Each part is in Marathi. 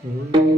Thank you.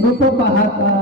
रूप पाहता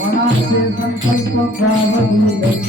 मनाचे संकल्प भावविलास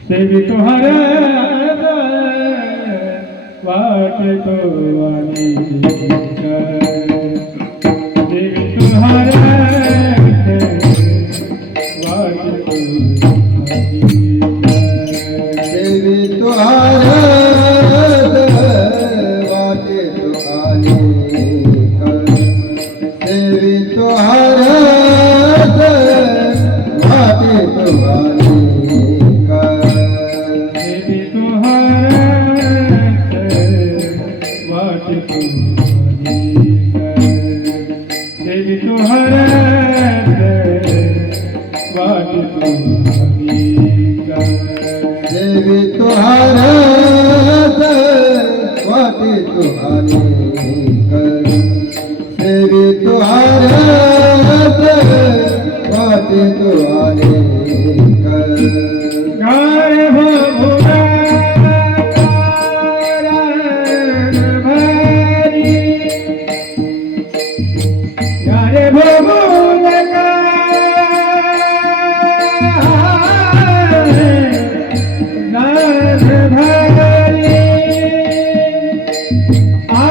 देवी तुम्हारा वाट तो आनी देवी तुम्हारा वाट तो देवी तुहारा वाटे तो आने देवी तुहारा वाटे तो आने देवी तुम्हारा वाट तो देवी तुम्हारा वाट तो देवी तुहारा वाटे तो आने देवी तुहारा वाटे तो आने गारे भोरा भारी गारे भोरा नार भारी आ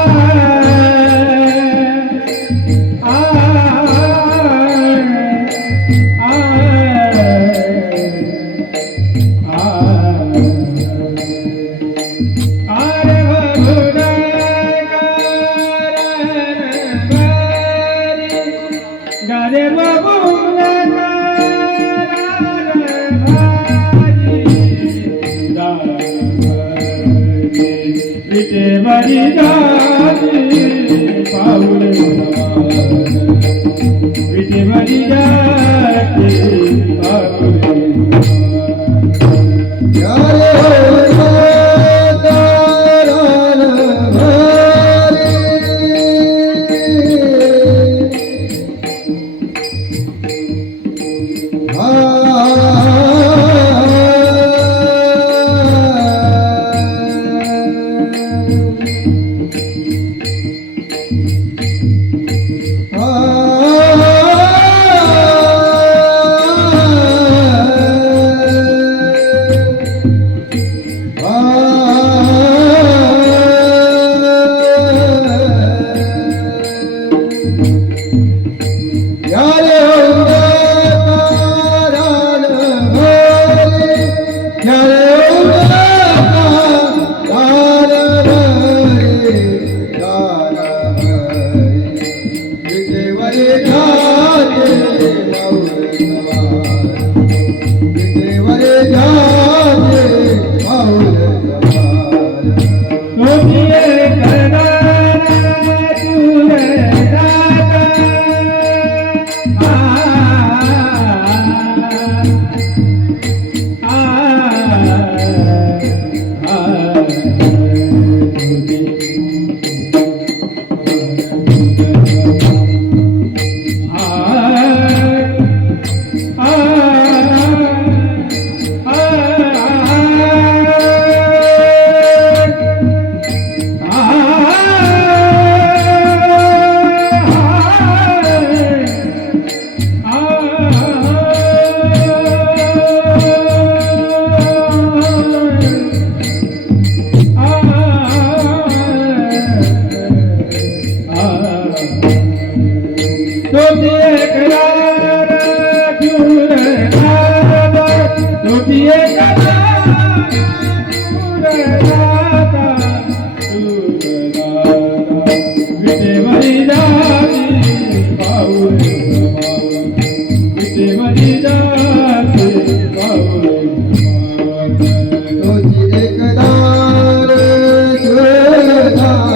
गारे बाबू विटे बरी जाती पाऊले विटे बरी जाती पाऊले शूरदाता शूरदाता विटेवरी जाती पाऊले विटेवरी जाती पाऊले तुझी एकदार शूरदाता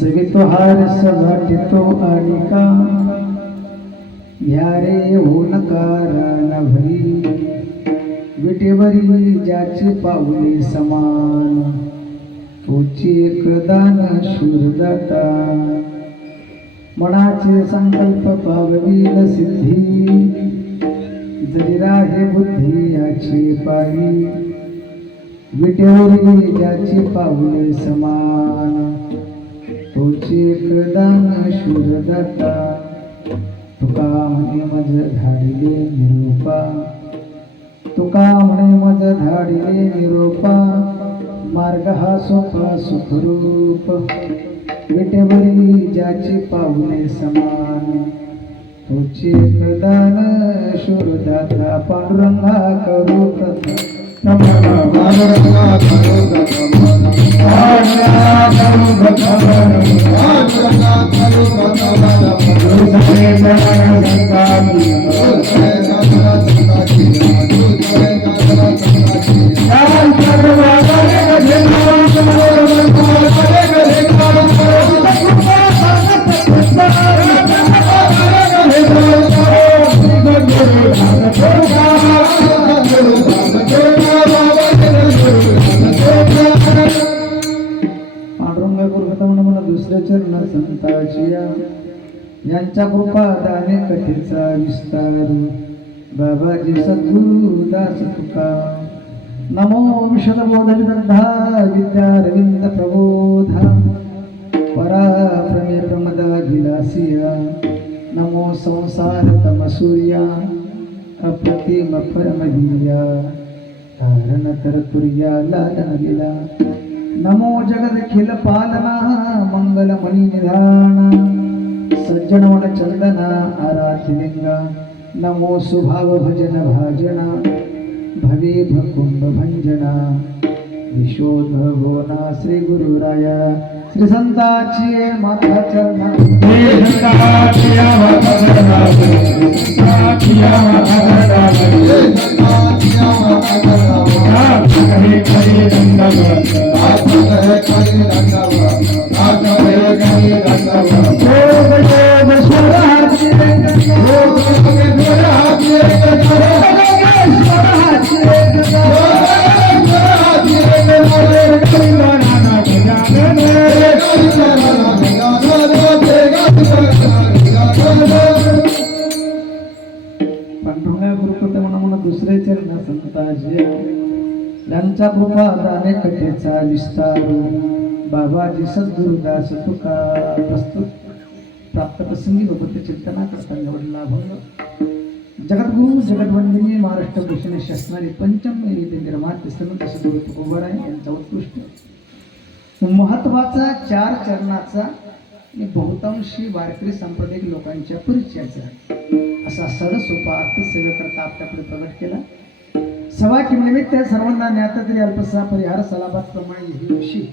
सवितोहार सघटितो आनिका ह्या रे ओनकार भरी विटेवरी ज्याची पाऊले समान तोची एकदान शूरदाता मनाचे संकल्प पाववील सिद्धी जरी राहे बुद्धी याची पायी विटेवरी ज्याची पाऊले समान तोची एकदान शूरदाता तुका म्हणे मज धाडिले निरोपा तुका म्हणे मज धाडिले निरोपा मार्ग हा सोपा सुखरूप विटेवरी ज्याची पाऊले समान तोची एकदान शूरदाता पांडुरंगा करू प्रथम पांडुरंगा करू प्रथम पांडुरंगा करू प्रथम पांडुरंगा कृपा म्हणून दुसरे चरण संताचिया यांच्या कृपा दाने कथेचा विस्तार बाबाजी सद्गुरु दास तुका नमो विशदबोध विदग्धा विद्या रविंद्र प्रबोधा पराप्रमे प्रमदा गिलासिया नमो संसार तमसूर्या अप्रतिम परमदिया धारण तरतुर्या लालन लीला नमो जगदखिल पालना मंगलमणि निधाना सज्जनवण चंदना आराधिलिंगा नमो सुभाव भजन भाजना भवे भकुंभ भंजना विशोधभोना श्री गुरुराया श्री संताची माता चरणा पांडुरंगा गुरुकृत म्हणून दुसरे चरण संताजी यांचा कृपा दाने कथेचा विस्तार बाबाजी सद्गुरुदास तुका प्रस्तुत प्राप्त प्रसंगी भगवत चिंतना करता निवडला भंग जगद्गुरु जगद्वंदिनी महाराष्ट्र भूषण शासनाने पंचम निर्माते संत सद्गुरु तुकोबाराय यांचा उत्कृष्ट महत्वाचा 4 चरणाचा आणि बहुतांशी वारकरी सांप्रदायिक लोकांच्या परिचयाचा असा सरळ सोपा अर्थसेवेकरता आपल्याकडे प्रगट केला. सभा निमित्त सर्वांना ज्ञात तरी अल्पसा परिहार सलाबात प्रमाणे ही विषय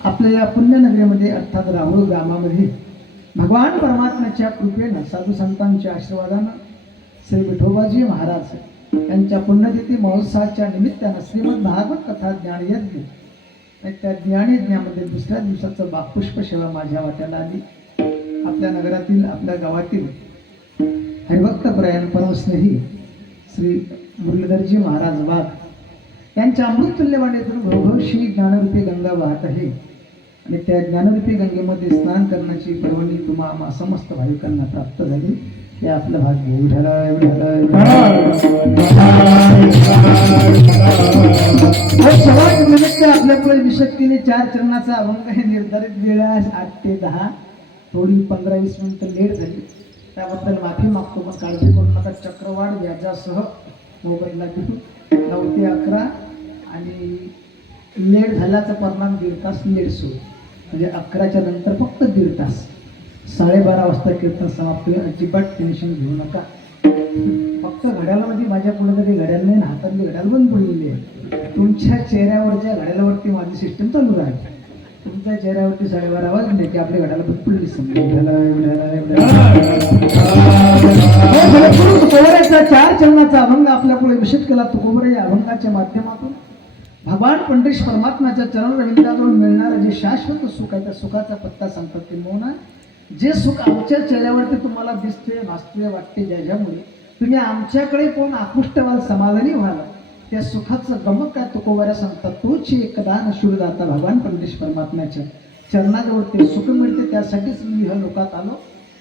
आपल्या या पुण्यनगरीमध्ये अर्थात राहुल ग्रामामध्ये भगवान परमात्म्याच्या कृपेनं साधू संतांच्या आशीर्वादानं श्री विठोबाजी महाराज यांच्या पुण्यतिथी महोत्सवाच्या निमित्तानं श्रीमद भागवत कथा ज्ञानयज्ञ त्या ज्ञानयज्ञामध्ये दुसऱ्या दिवसाचं बापुष्प सेवा माझ्या वाट्याला आली. आपल्या नगरातील आपल्या गावातील हरिभक्त प्रयाण परमस्नेही श्री मुरलीधरजी महाराज वाघ यांच्या अमृततुल्यवाणीतून भवभवशी ज्ञानरूपी गंगा वाहत आहे आणि त्या ज्ञानरूपी गंगेमध्ये स्नान करण्याची परवानगी तुम्हा आम्हा समस्त भाविकांना प्राप्त झाली. हे आपलं भाग्य विठाला निमित्त आपल्याकडे विशक्तीने 4 चरणाचा अभंग हे निर्धारित वेळ आहे 8 ते 10 थोडी 15-20 मिनिटं लेट झाली त्याबद्दल माफी मागतो. पण काळजी करू नका. चक्रवाढ व्याजासह मोबाईलला देऊ 9 ते 11 आणि लेट झाल्याचा परिणाम 1.5 तास लेट सुरू म्हणजे 11च्या नंतर फक्त 1.5 तास 12:30 वाजता कीर्तन समाप्त होईल. अजिबात टेन्शन घेऊ नका. फक्त घड्याळामध्ये माझ्या पुढे तरी घड्याळ नाही हातातली घड्याळ बंद पडलेली आहे. तुमच्या चेहऱ्यावरच्या घड्याळावरती माझी सिस्टम चालू राहील. तुमच्या चेहऱ्यावरती 12:30 वाजले की आपल्या घड्याला बंद पडली तुकोबऱ्याचा 4 चरणाचा अभंग आपल्यापुढे विषद केला. तुकोबरे या अभंगाच्या माध्यमातून भगवान पंडित परमात्म्याच्या चरण रविंद्राजवळ मिळणारं जे शाश्वत सुख आहे त्या सुखाचा पत्ता सांगतात. ते मोना जे सुख आमच्या चेहऱ्यावरती तुम्हाला दिसते भासते वाटते ज्यामुळे तुम्ही आमच्याकडे कोण आकृष्ट व्हाल समाधानी व्हाल त्या सुखाचं गमक काय तुकोबऱ्या सांगतात. तोच एकदान शूरदाता भगवान पंडित परमात्म्याच्या चरणाजवळ ते सुख मिळते. त्यासाठीच मी ह्या लोकात आलो.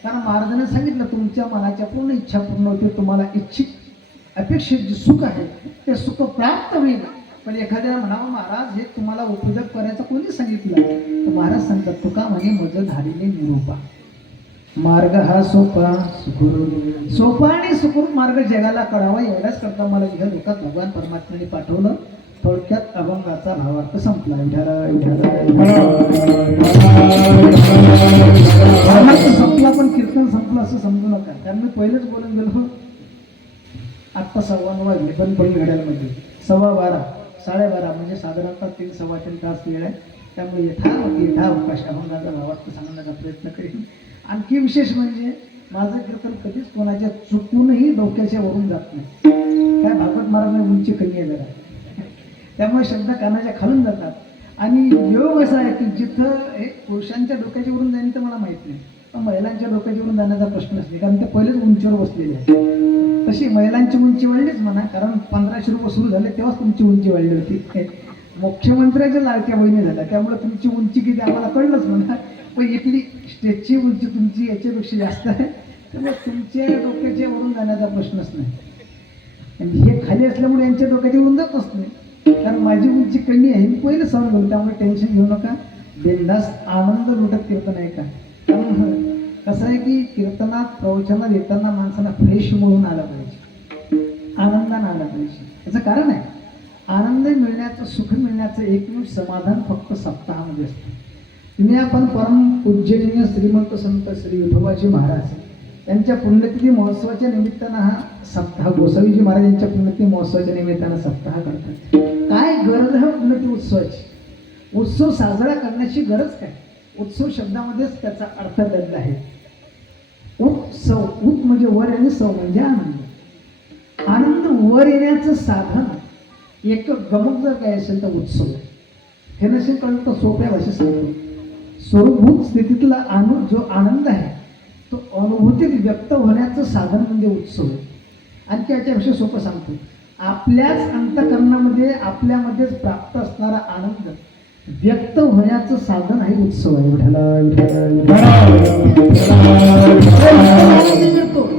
कारण महाराजांनी सांगितलं तुमच्या मनाच्या पूर्ण इच्छा पूर्ण होते. तुम्हाला इच्छित अपेक्षित जे सुख आहे ते सुख प्राप्त होईल. पण एखाद्या म्हणावं महाराज हे तुम्हाला उपयोग करायचं कोणी सांगितलं तर महाराज सांगतात तुका म्हणे मज धाडीने निरूपा मार्ग हा सोपा सुखरूप सोपा आणि सुखरूप मार्ग जगाला कळावा एवढाच करता मला ह्या लोकात भगवान परमात्म्याने पाठवलं. थोडक्यात अभंगाचा भावार्थ संपला. संपला पण कीर्तन संपलं असं समजू नका. कारण मी पहिलेच बोलून गेलो. आत्ता 9:15 वाजले बंद पडली घड्याळमध्ये 12:15 12:30 म्हणजे साधारणतः 3-3.25 तास वेळ आहे. त्यामुळे यथावकाश अभंगाचा भावार्थ सांगण्याचा प्रयत्न करेन. आणखी विशेष म्हणजे माझं कीर्तन कधीच कोणाच्या चुकूनही डोक्याच्या वरून जात नाही. काय भागवत महाराज उंची कमी आहे जरा, त्यामुळे शब्द कानाच्या खालून जातात. आणि योग असा आहे की जिथं हे पुरुषांच्या डोक्याच्या वरून जाईल तर मला माहित नाही, पण महिलांच्या डोक्याच्या वरून जाण्याचा प्रश्न असते, कारण ते पहिलेच उंचीवर बसलेले आहे. तशी महिलांची उंची वाढलीच म्हणा, कारण 1500 रुपये सुरू झाले तेव्हाच तुमची उंची वाढली होती. मुख्यमंत्र्याच्या लाडक्या बहिणी झाल्या, त्यामुळे तुमची उंची किती आम्हाला कळलंच म्हणा. पण इथली स्टेजची उंची तुमची याच्यापेक्षा जास्त आहे, त्यामुळे तुमच्या डोक्याच्या वरून जाण्याचा प्रश्नच नाही. आणि हे खाली असल्यामुळे यांच्या डोक्याच्या वरून जातच नाही, कारण माझी उंची कमी आहे, मी पहिले सहन करू, त्यामुळे टेन्शन घेऊ नका. बिनधास्त आनंद लुटत कीर्तन आहे का. कारण कसं आहे की कीर्तनात प्रवचनात येताना माणसाला फ्रेश म्हणून आला पाहिजे, आनंदानं आला पाहिजे. याचं कारण आहे, आनंद मिळण्याचं, सुख मिळण्याचं एकमेव समाधान फक्त सप्ताहामध्ये असतं. तुम्ही आपण परम पूजनीय श्रीमंत संत श्री विठोबाजी महाराज यांच्या पुण्यतिथी महोत्सवाच्या निमित्तानं हा सप्ताह, गोसावीजी महाराज यांच्या पुण्यतिथी महोत्सवाच्या निमित्तानं सप्ताह करतात. काय गरज आहे पुण्यतिथी उत्सवाची? उत्सव साजरा करण्याची गरज काय? उत्सव शब्दामध्येच त्याचा अर्थ दडला आहे. उत्सव, उत म्हणजे वर आणि सव म्हणजे आनंद. आनंद वर येण्याचं साधन एक गमक जर काय असेल तर उत्सव. हे नसेल कळलं तर सोप्या भाषेत सांगतो, स्वरूपभूत स्थितीतला जो आनंद आहे तो अनुभूतीत व्यक्त होण्याचं साधन म्हणजे उत्सव. आणखी याच्यापेक्षा सोपं सांगतो, आपल्याच अंतःकरणामध्ये आपल्यामध्येच प्राप्त असणारा आनंद व्यक्त होण्याचं साधन आहे उत्सव आहे.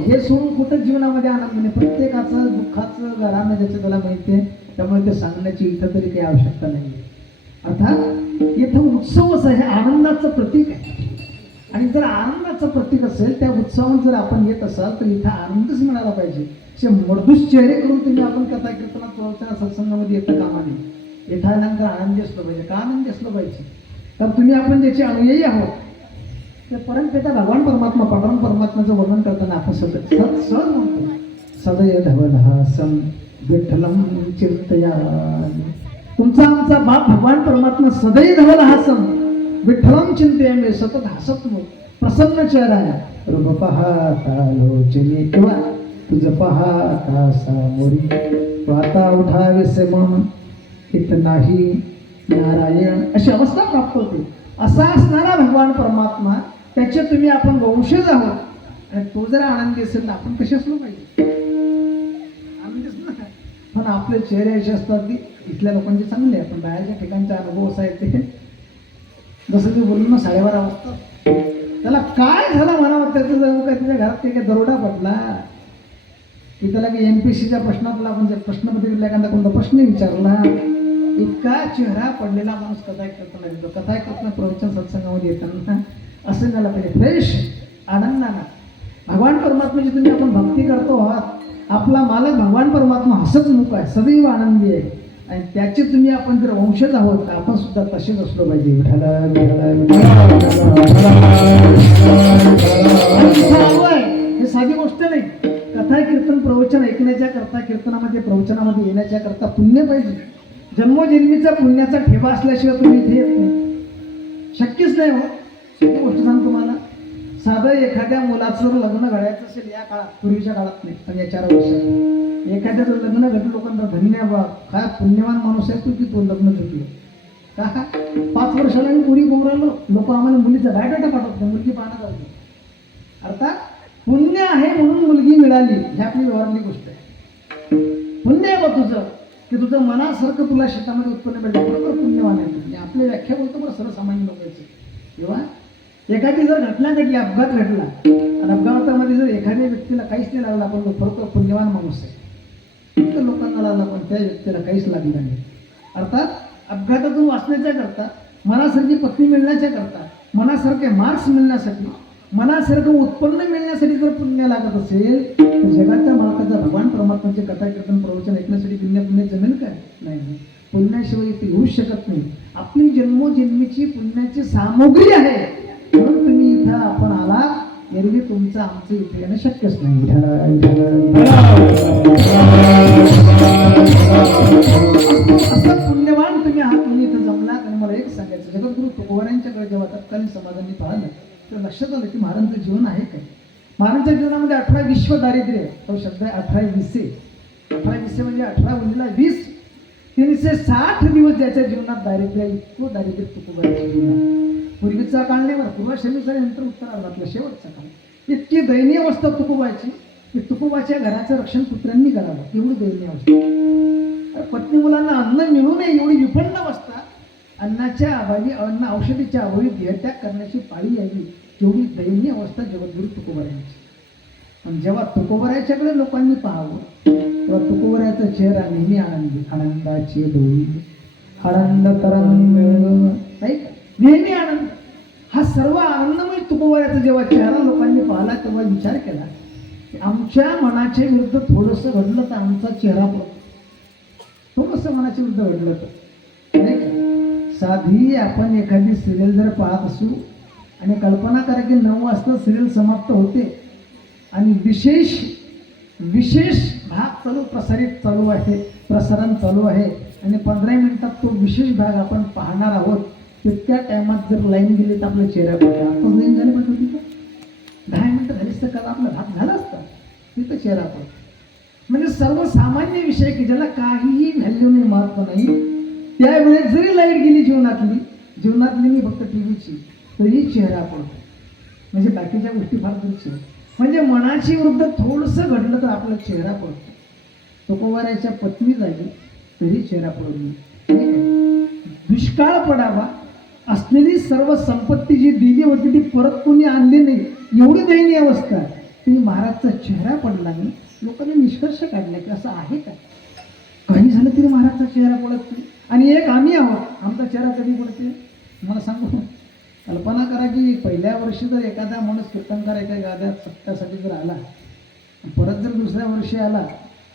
हे सोडून कुठं जीवनामध्ये आनंद नाही. प्रत्येकाचं दुःखाचं घरानं ज्याचं त्याला माहिती आहे, त्यामुळे ते सांगण्याची इथं तरी काही आवश्यकता नाही. अर्थात इथं उत्सवच आहे, आनंदाचं प्रतीक आहे. आणि जर आनंदाचं प्रतीक असेल त्या उत्सवात जर आपण येत असाल तर इथं आनंदच मिळाला पाहिजे. असे मर्दूस चेहरे करून तुम्ही आपण कथा कीर्तनात प्रवचना सत्संगामध्ये येतं कामा नये. येता आनंद आनंदी असलं पाहिजे. का आनंदी असलं पाहिजे? तर तुम्ही आपण ज्याचे अनुयायी आहोत ते परमपिता भगवान परमात्मा, पांडुरंग परमात्म्याचं वर्णन करताना आपण सहज म्हणतो, सदय धवलहासं विठ्ठलं चिंतयामि. तुमचा आमचा बाप भगवान परमात्मा सदै धवलहासं विठ्ठलं चिंतयामि, सतत हसत प्रसन्न चेहरा आहे. रूप पाहता लोचनी किंवा तुझं पाहता सामोरी, वाता उठावेसे मन इत नाही नारायण, अशी अवस्था प्राप्त होते. असा असणारा भगवान परमात्मा, त्याचे तुम्ही आपण वंशज आहोत. आणि तो जर आनंदी असेल ना, आपण कसे असलो पाहिजे? आनंदीच ना. पण आपले चेहरे असे असतात की इथल्या लोकांचे चांगले आहे, पण बाहेरच्या ठिकाणचा अनुभव असा आहे ते जसं ते बोलून ना 12:30 वाजता त्याला काय झालं म्हणावं, त्याचं जर काय तुझ्या घरात ते काय दरोडा पडला की त्याला काही MPSCच्या प्रश्नातला आपण जर प्रश्नपत्रिका दिला, एखादा कोणता प्रश्न विचारला, इतका चेहरा पडलेला माणूस कथा कीर्तनाला येतो. कथा कीर्तन प्रवचन सत्संगामध्ये येताना असं झालं पाहिजे फ्रेश आनंदानं. भगवान परमात्म्याची तुम्ही आपण भक्ती करतो आहात, आपला मालक भगवान परमात्मा हसतमुख आहे, सदैव आनंदी आहे. आणि त्याचे तुम्ही आपण जर वंशज आहोत तर आपण सुद्धा तसेच असलो पाहिजे. हे साधी गोष्ट नाही. कथा कीर्तन प्रवचन ऐकण्याच्या करता, कीर्तनामध्ये प्रवचनामध्ये येण्याच्या करता पुण्य पाहिजे. जन्मोजन्मीचा पुण्याचा ठेवा असल्याशिवाय तुम्ही इथे येत नाही, शक्यच नाही. हो, सोपी गोष्ट सांगतो तुम्हाला. साधं एखाद्या मुलाचं लग्न घडायचं असेल या काळात, पूर्वीच्या काळात नाही पण या 4 वर्षात, एखाद्याचं लग्न घडलं, लोकांना धन्यवाद, काय पुण्यवान माणूस आहे तू की तो लग्न झुकलो. का 5 वर्षाला मी मुली बोलवलो, लोक आम्हाला मुलीचा बायोडाटा पाठवत नाही, मुलगी पाहणं जाऊ. अर्थात पुण्य आहे म्हणून मुलगी मिळाली, ही आपली व्यवहारली गोष्ट आहे. पुण्य आहे बघ तुझं की तुझं मनासारखं तुला शेतामध्ये उत्पन्न भेटलं, बरोबर पुण्यवान आहे. म्हणजे आपली व्याख्या बोलतो बरं सर्वसामान्य लोकांची. किंवा एखादी जर घटना घडली, अपघात घडला, आणि अपघातामध्ये जर एखाद्या व्यक्तीला काहीच नाही लागला, पण तो खरोखर पुण्यवान माणूस आहे. इतकं लोकांना लागला पण त्या व्यक्तीला काहीच लागलं नाही. अर्थात अपघातातून वाचण्याच्या करता, मनासारखी पत्नी मिळण्याच्या करता, मनासारखे मार्क्स मिळण्यासाठी, मनासारखं उत्पन्न मिळण्यासाठी जर पुण्य लागत असेल तर जगाच्या मालकाचा भगवान परमात्म्याचे कथा कीर्तन प्रवचन ऐकण्यासाठी पुण्य जमेल काय? नाही. पुण्याशिवाय इथे येऊच शकत नाही. आपली जन्मोजन्मीची पुण्याची सामुग्री आहे म्हणून तुम्ही इथं आपण आला, एरवी तुमचं आमचं इथे येणं शक्यच नाही. असं पुण्यवान तुम्ही आहात म्हणून इथं जमलात. आणि मला एक सांगायचं, जगद्गुरु तुकोबारायांच्याकडे जेव्हा तत्कालीन समाजांनी पाहिलं तर लक्षात आलं की महाराजांचं जीवन आहे काय. महाराजांच्या जीवनामध्ये 18 विश्व दारिद्र्य तो शब्द आहे. 18 विसे 18 विसे म्हणजे 18 गुणिले 20 360 दिवस ज्याच्या जीवनात दारिद्र्य आहे, इतकं दारिद्र्य तुकोबाराच्या जीवनात. पूर्वीचा काळ नाही बरं, पूर्वाश्रमीचा नंतर उत्तर आला आपला शेवटचा काळ. इतकी दयनीय अवस्था तुकोबाची की तुकोबाच्या घराचं रक्षण पुत्रांनी करावं, एवढी दयनीय अवस्था. पत्नी मुलांना अन्न मिळू नये एवढी विपन्न अवस्था, अन्नाच्या अभावी अन्न औषधीच्या अभावी देहत्याग करण्याची पाळी यावी एवढी दयनीय अवस्था जगद्गुरु तुकोबारायांची. पण जेव्हा तुकोबारायाच्याकडे लोकांनी पाहावं तेव्हा तुकोबारायाचा चेहरा नेहमी आनंदी, आनंदाची डोळी, आनंद तरंग, नाही का? नेहमी आनंद. हा सर्व आनंदमय तुकोबारायाचा जेव्हा चेहरा लोकांनी पाहिला तेव्हा विचार केला की आमच्या मनाच्या विरुद्ध थोडंसं घडलं तर आमचा चेहरा पडतो. थोडंसं मनाच्या विरुद्ध घडलं तर नाही का? साधी आपण एखादी सिरियल जर पाहत असू आणि कल्पना करा की 9 वाजता सिरियल समाप्त होते आणि विशेष भाग प्रसारण चालू आहे आणि 15 मिनिटात तो विशेष भाग आपण पाहणार आहोत. तितक्या टायमात जर लाईन गेली तर आपल्या चेहऱ्यावर आताच लाईन झाली पाहिजे होती का? 10 मिनिटं झालीच तर कदा आपला भाग झाला असता, तिथं चेहरा पडतो. म्हणजे सर्वसामान्य विषय की ज्याला काहीही व्हॅल्यू नाही, महत्व नाही, त्यावेळेस जरी लाईट गेली जीवनातली मी फक्त टीव्हीची, तरी चेहरा पडतो. म्हणजे बाकीच्या गोष्टी फार दूरच्या. म्हणजे मनाची विरुद्ध थोडंसं घडलं तर आपला चेहरा पडतो. तुकोबारायाच्या पत्नी झाली तरी चेहरा पडली. दुष्काळ पडावा, असलेली सर्व संपत्ती जी दिली होती ती परत कोणी आणली नाही, एवढी दयनीय अवस्था, तरी महाराजचा चेहरा पडला नाही. लोकांनी निष्कर्ष काढला की असं आहे का? काही झालं तरी महाराजचा चेहरा पडत नाही. आणि एक आम्ही आहोत, आमचा चेहरा कधी पडते मला सांगू. कल्पना करा की पहिल्या वर्षी जर एखादा माणूस कीर्तनकार एका गाद्यात सत्यासाठी जर आला, परत जर दुसऱ्या वर्षी आला,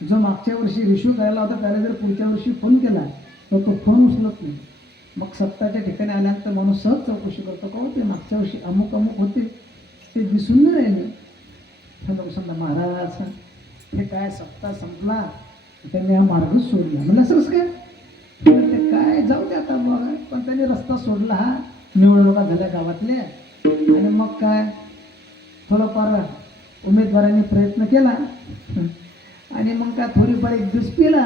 जो मागच्या वर्षी रिश्यू करायला होता त्याला जर पुढच्या वर्षी फोन केला तर तो फोन उचलत नाही. मग सत्ताच्या ठिकाणी आल्यानंतर माणूस सहज चौकशी करतो, का ते मागच्या वर्षी अमुक होते ते दिसून नाही राहिले. समजा महाराज हे काय सत्ता संपला त्यांनी हा मार्गच सोडला. म्हणलं असं काय ते काय जाऊ दे आता बघा, पण त्यांनी रस्ता सोडला, हा निवडणुका झाल्या गावातल्या, आणि मग काय थोडंफार उमेदवारांनी प्रयत्न केला आणि मग काय थोडीफार एक दिवस पिला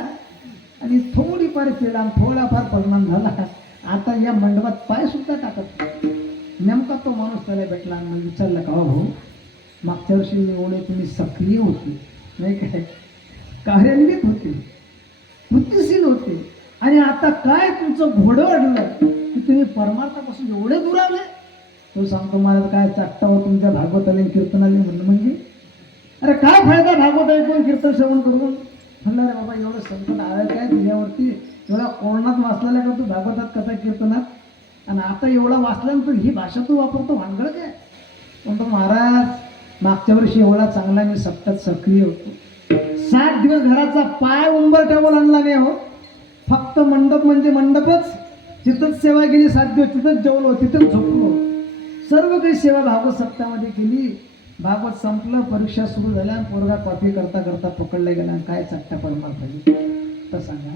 आणि थोडीफार पिला आणि थोडाफार परिणाम झाला. आता या मंडपात पाय सुद्धा टाकत नाही. नेमका तो माणूस त्याला भेटला आणि विचारला का भाऊ मागच्या वर्षी एवढे तुम्ही सक्रिय होते नाही काय, कार्यान्वित होते, कृतीशील होते, आणि आता काय तुमचं घोडं वाढलं की तुम्ही परमार्थापासून एवढे दूर आले. तो सांगतो मला काय चाटतावं तुमच्या भागवताला कीर्तनाला म्हणलं. म्हणजे अरे काय फायदा भागवत ऐकून कीर्तन श्रवण करून. म्हणलं अरे बाबा एवढं संकट आलं काय तुझ्यावरती, एवढा कोरोनात वाचलेला का तू भागवतात कथा कीर्तनात, आणि आता एवढा वाचल्यानंतर ही भाषा तू वापरतो भानगड काय. म्हणतो महाराज मागच्या वर्षी एवढा चांगला मी सप्तात सक्रिय होतो, 7 दिवस घराचा पाय उंबरठ्यावर आणला नाही हो. फक्त मंडप म्हणजे मंडपच, तिथंच सेवा केली, 7 दिवस तिथंच जेवलो, तिथंच झोपलो, सर्व काही सेवा भागवत सप्ताहामध्ये केली. भागवत संपलं, परीक्षा सुरू झाल्या, पोरगा कॉफी करता करता पकडला गेला. काय चट्टा परमार्थ झाली तर सांगा.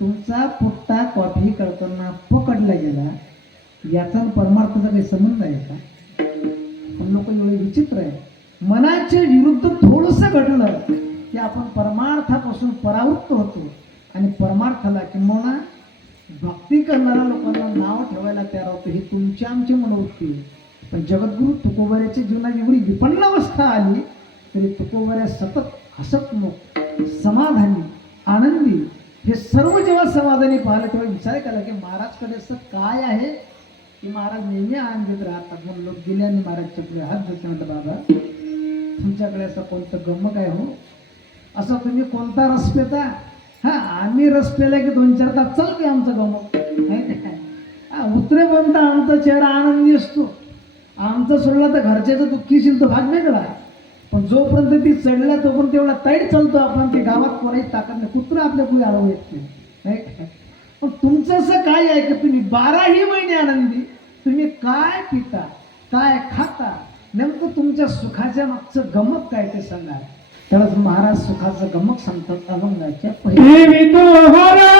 तुमचा पुट्टा कॉफी करताना पकडला गेला, याचा परमार्थाचा काही संबंध आहे का? पण लोक एवढे विचित्र आहे, मनाच्या विरुद्ध थोडंसं घडलं की आपण परमार्थापासून परावृत्त होतो आणि परमार्थाला किंवा भक्ती करणाऱ्या लोकांना नाव ठेवायला तयार होतं. ही तुमची आमची मनोवृत्ती. पण जगद्गुरु तुकोबारायाच्या जीवनात एवढी विपन्न अवस्था आली तरी तुकोबाराया सतत हसतमुख, समाधानी, आनंदी, हे सर्व जेव्हा समाधानी पाहिलं तेव्हा विचार केला की महाराजकडे असं काय आहे की महाराज नेहमी आनंद देत राहतात. म्हणून लोक गेले आणि महाराजच्या पुढे हात देत म्हटलं बाबा तुमच्याकडे असं कोणतं गम काय हो, असं तुम्ही कोणता रस पेता. हा आम्ही रस पेला की 2-4 तास चालते आमचं गम, उतरेपर्यंत आमचा चेहरा आनंदी असतो. आमचं सोडला तर घरच्याचं दुःखीशील तो भाग वेगळा, पण जोपर्यंत ती चढला तोपर्यंत एवढा ताईट चालतो आपण, ते गावात कोणाही ताकद नाही, कुत्र आपल्या पुढे अडवू येत नाही. पण तुमचं असं काय आहे की तुम्ही 12ही महिने आनंदी, तुम्ही काय पिता काय खाता, नेमकं तुमच्या सुखाच्या मागचं गमक काय ते सांगा. तरच महाराज सुखाचं गमक सांगतात अभंगाच्या देवी तोहरा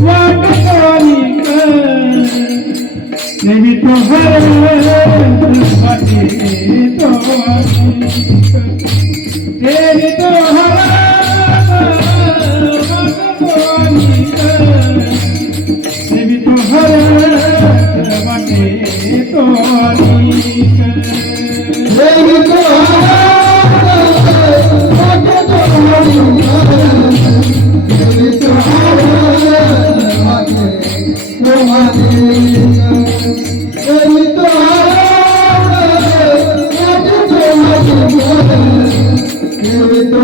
वाट कोणी सेवी तो हर वाटे तो तेरी तो हर सेवी तो हर वाटे तो देवी तो देवी तो माते तो माते देवी तो देवी तो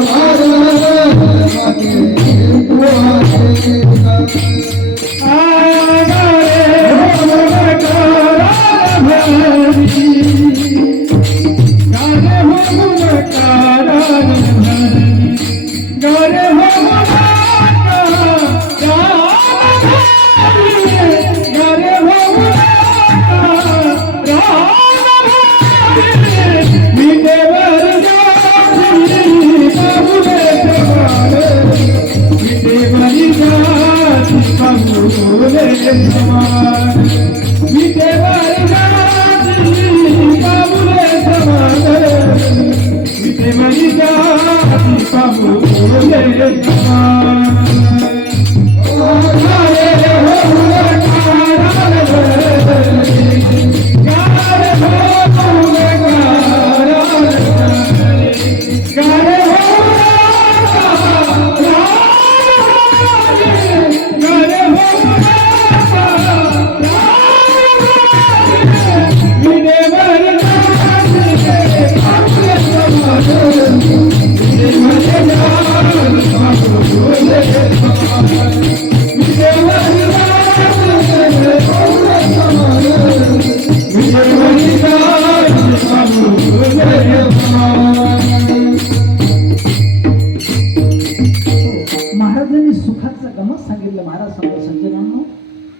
महाराजांनी सुखाचं गमत सांगितलं. महाराज सांगतो सज्जनांनो,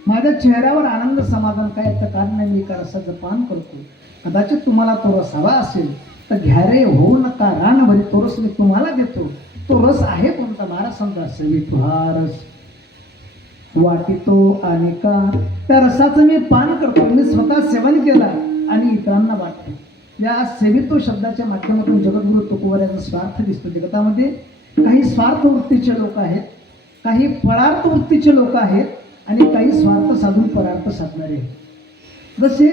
माझ्या चेहऱ्यावर आनंद समाधान काय तर कारण नाही, मी एका रसाचं पान करतो. कदाचित तुम्हाला तो रस हवा असेल तर घ्या रे, होऊ नका रान भरी, तो रस मी तुम्हाला देतो. तो रस आहे कोणता? महाराज सांगता सेवी तुहा रस वाटितो आणि का, त्या रसाचं मी पान करतो, मी स्वतः सेवन केला आणि इतरांना वाटतो. या सेवितो शब्दाच्या माध्यमातून जगद्गुरु तुकोबऱ्याचा स्वार्थ दिसतो. जगतामध्ये काही स्वार्थ वृत्तीचे लोक आहेत, काही परार्थ वृत्तीचे लोक आहेत आणि काही स्वार्थ साधून परार्थ साधणारे आहेत. जसे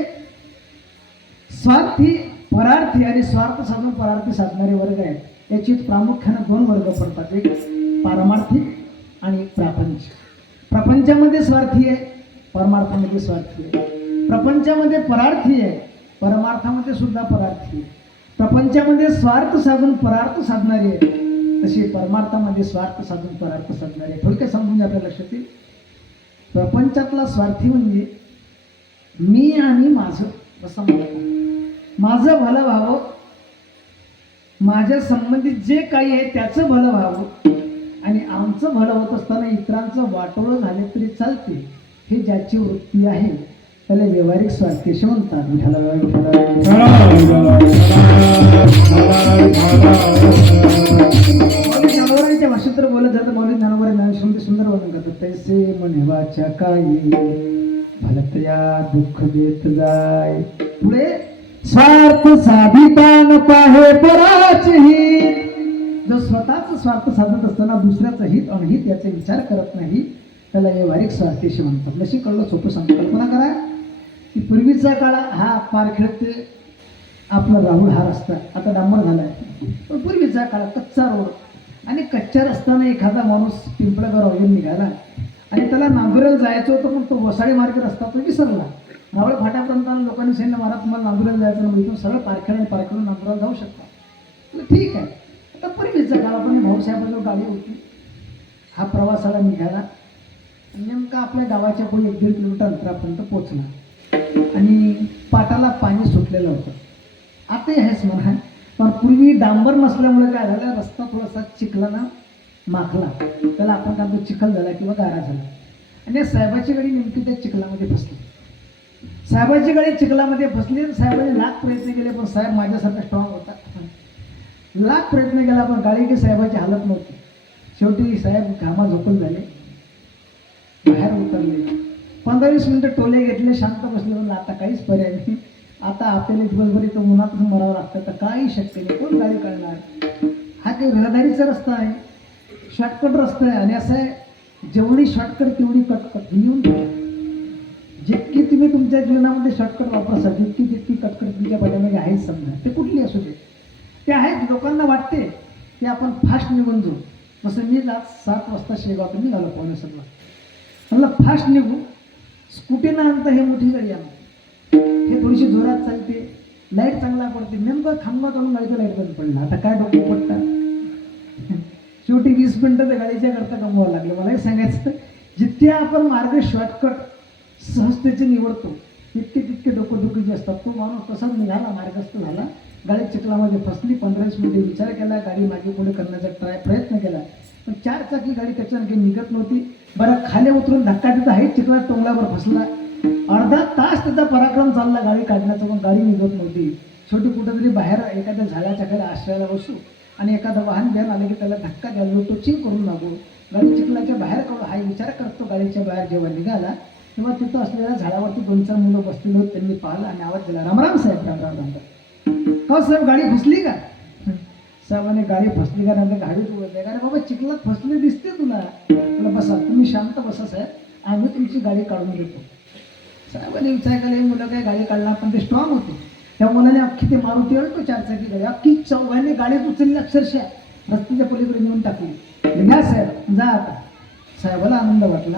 स्वार्थी परार्थी आणि स्वार्थ साधून परार्थी साधणारे वर्ग आहेत, याची प्रामुख्याने दोन वर्ग पडतात. एक पारमार्थिक आणि प्रापंच. प्रपंचामध्ये स्वार्थी आहे, परमार्थामध्ये स्वार्थी आहे. प्रपंचामध्ये परार्थी आहे, परमार्थामध्ये सुद्धा परार्थी आहे. प्रपंचामध्ये स्वार्थ साधून परार्थ साधणारे आहे, तसे परमार्थामध्ये स्वार्थ साधून परार्थ साधणारे. थोडक्यात समजून आपल्या लक्षात येईल. प्रपंचातला स्वार्थी म्हणजे मी आणि माझं, असं म्हणतात. माझं भलं व्हावं, माझ्या संबंधित जे काही आहे त्याचं भलं व्हावं आणि आमचं भलं होत असताना इतरांचं वाटोळं झाले तरी चालते, हे ज्याची वृत्ती आहे त्याला व्यवहारिक स्वार्थी असे म्हणतात. ज्ञानोबरांच्या भाषेत तर बोलत जातं. मौलिक ज्ञानोबा ज्ञानश्रमते सुंदर वर्णन करतात. तैसे म्हणवाच्या काही भलतया दुःख देत जाय, पुढे स्वार्थ साधितान पाहे पराचे हित. जो स्वतःच स्वार्थ साधत असताना दुसऱ्याचं हित अनहित याचा विचार करत नाही त्याला व्यवहारिक स्वार्थी असे म्हणतात. लशी कळलं, सोपं सांगतो. कल्पना करा की पूर्वीचा काळ हा पारखेड ते आपला राहुल हा रस्ता आता डांबर झाला आहे, पण पूर्वीचा काळ कच्चा रोड आणि कच्च्या रस्त्याने एखादा माणूस पिंपळगाव वगैरे निघाला आणि त्याला नांदुरेला जायचं होतं, पण तो वसाडी मार्ग रस्ता तो विसरला. रावळ फाट्यापर्यंत लोकांनी सांगितलं मला तुम्हाला नांदुरेला जायचं नाही, इथून सरळ पारखेड आणि पारखेडून नांदुराला जाऊ शकता. ठीक आहे. आता पूर्वीचा काळ आपण भाऊसाहेबांवर गाडी होती, हा प्रवासाला निघाला, नेमका आपल्या गावाच्या पुढे 1-1.5 किलोमीटर अंतरापर्यंत पोचला आणि पाटाला पाणी सुटलेलं होतं. आताही आहेच म्हणा, पण पूर्वी डांबर नसल्यामुळे काय झालं, रस्ता थोडासा चिखलानं माखला, त्याला आपण काय तो चिखल झाला किंवा गारा झाला आणि साहेबाची गाडी नेमकी त्या चिखलामध्ये फसली. साहेबाची गाडी चिखलामध्ये फसली. साहेबांनी लाख प्रयत्न केले, पण साहेब माझ्यासारखा स्ट्रॉंग होता. लाख प्रयत्न केला पण गाडी की साहेबाची हालत नव्हती. शेवटी साहेब घामा झोपून झाले, बाहेर उतरले 15-20 मिनिटं टोले घेतले, शांत बसले, म्हणलं आता काहीच पर्याय नाही, आता आपल्याला दिवसभर इथं उन्हातून मरावं लागतं, तर काही शक्य नाही, कोण गाडी काढणार. हा काही रहदारीचा रस्ता आहे, शॉर्टकट रस्ता आहे. आणि असं आहे, जेवढी शॉर्टकट तेवढी कटकट लिहून ठेवा. जितकी तुम्ही तुमच्या जीवनामध्ये शॉर्टकट वापरसा, तितकी कटकट तुमच्या पाठीमागे आहेच. समजा ते कुठली असू दे, ते आहेत. लोकांना वाटते की आपण फास्ट निघून जाऊ. जसं मी आज 7 वाजता शेगावातून निघालो, 6:45 म्हणलं फास्ट निघू, स्कूटीनं आणता हे मोठी गाडी आणतो, हे थोडीशी जोरात चालते, लाईट चांगला पडते, नेमकं थांबत आणून गाडीचं लाईट बंद पडलं. आता काय डोकं पडतात. शेवटी 20 मिनिटं तर गाडीच्या करता गमवावं लागलं. मला हे सांगायचं, जितके आपण मार्ग शॉर्टकट सहजतेचे निवडतो, तितके डोकंदुखी जे असतात. तो माणूस तसाच निघाला, मार्गस्थ झाला, गाडी चिखलामध्ये फसली, 15-20 मिनिटे विचार केला, गाडी मागे पुढे करण्याचा प्रयत्न केला, पण 4 चाकी गाडी त्याच्यानं काही निघत नव्हती. बरं, खाली उतरून धक्का तिथं आहे, चिखलात टोंगलावर फसला. अर्धा तास त्याचा पराक्रम चालला गाडी काढण्याचा, पण गाडी निघत नव्हती. शेवटी कुठेतरी बाहेर एखाद्या झाडाच्या खाली आश्रयाला बसू आणि एखादं वाहन घ्यायला आले की त्याला धक्का द्यायला, टोचिंग करून लागू, गाडी चिखलाच्या बाहेर काढू, हा विचार करतो. गाडीच्या बाहेर जेव्हा निघाला तेव्हा तिथं असलेल्या झाडावरती 2-4 मुलं बसलेली होती. त्यांनी पाहिलं आणि आवाज दिला, रामराम साहेब, रामराम रामराम. हो साहेब, गाडी फसली का? साहेबाने गाडी फसली का? नंतर गाडी तू बोलते, अरे बाबा चिखलात फसली दिसते तुला. म्हटलं बसा, तुम्ही शांत बसा साहेब, आम्ही तुमची गाडी काढून देतो. साहेबाने विचार केला, हे मुलं काय गाडी काढणार, पण ते स्ट्रॉंग होते. त्या मुलाने अख्खी ते मारुती अल्टो 4 चाकी गाडी अख्खी 4 गाडीत उचलली, अक्षरशः रस्त्याच्या पलीकडे नेऊन टाकली. घ्या साहेब, जा आता. साहेबाला आनंद वाटला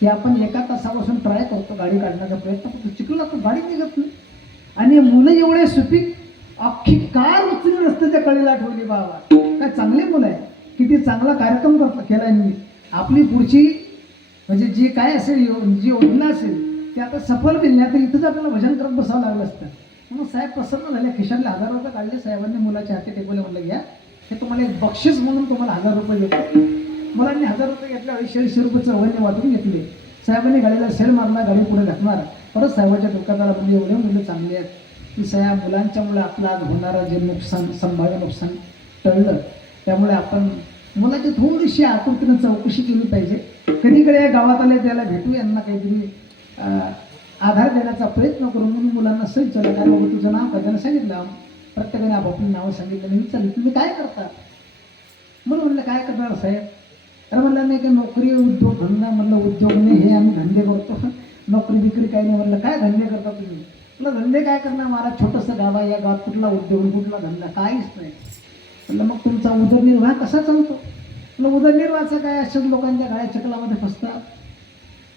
की आपण 1 तासापासून ट्राय करतो, गाडी काढण्याचा प्रयत्न करतो, चिखलात तो गाडी निघत नाही. आणि मुलं एवढे सुपीक, अख्खी कार उचलून रस्त्याच्या कडेला ठेवली. बाबा काय चांगले मुलं आहे, किती चांगला कार्यक्रम केला मी. आपली पुढची म्हणजे जी काय असेल, जी योजना असेल ती आता सफल केली. आता इथंच आपल्याला भजन करत बसावं लागलं असतं. म्हणून साहेब प्रसन्न झाले, खिशातले 1000 रुपये काढले. साहेबांनी मुलाच्या हाती टेकवले, म्हणलं घ्या, हे तुम्हाला एक बक्षीस म्हणून तुम्हाला 1000 रुपये देतो. मुलांनी 1000 रुपये घेतल्यावेळी 150 रुपये चौघांनी वाटून घेतले. साहेबांनी गाडीला सेल मारला, गाडी पुढे घातणार. परत साहेबाच्या डोक्यात आला, म्हणजे एवढे मुलं चांगले आहेत की साहेब मुलांच्यामुळे आपलं आज होणारं जे नुकसान, संभाव्य नुकसान टळलं. त्यामुळे आपण मुलाची थोडीशी आतुरतेनं चौकशी केली पाहिजे. कधीकडे या गावात आले त्याला भेटू, यांना काहीतरी आधार देण्याचा प्रयत्न करून म्हणून मुलांना सही विचारलं, काय बाबा तुझं नाव काय? त्यानं सांगितलं, प्रत्येकाने आपापली नावं सांगितलं. मी विचारलं, तुम्ही काय करता? म्हणून म्हणलं काय करणार साहेब? तर म्हणलं नाही की नोकरी उद्योग धंदा. म्हणलं उद्योग नाही, हे आम्ही धंदे करतो, नोकरी बिक्री काही नाही. म्हणलं काय धंदे करता तुम्ही? म्हणलं धंदे काय करणार महाराज, छोटंसं गाव आहे, या गावात कुठला उद्योग, कुठला धंदा काहीच नाही. म्हणलं मग तुमचा उदरनिर्वाह कसा चालतो? म्हणलं उदरनिर्वाहाचं काय, अशाच लोकांच्या गाड्या चिखलामध्ये फसतात.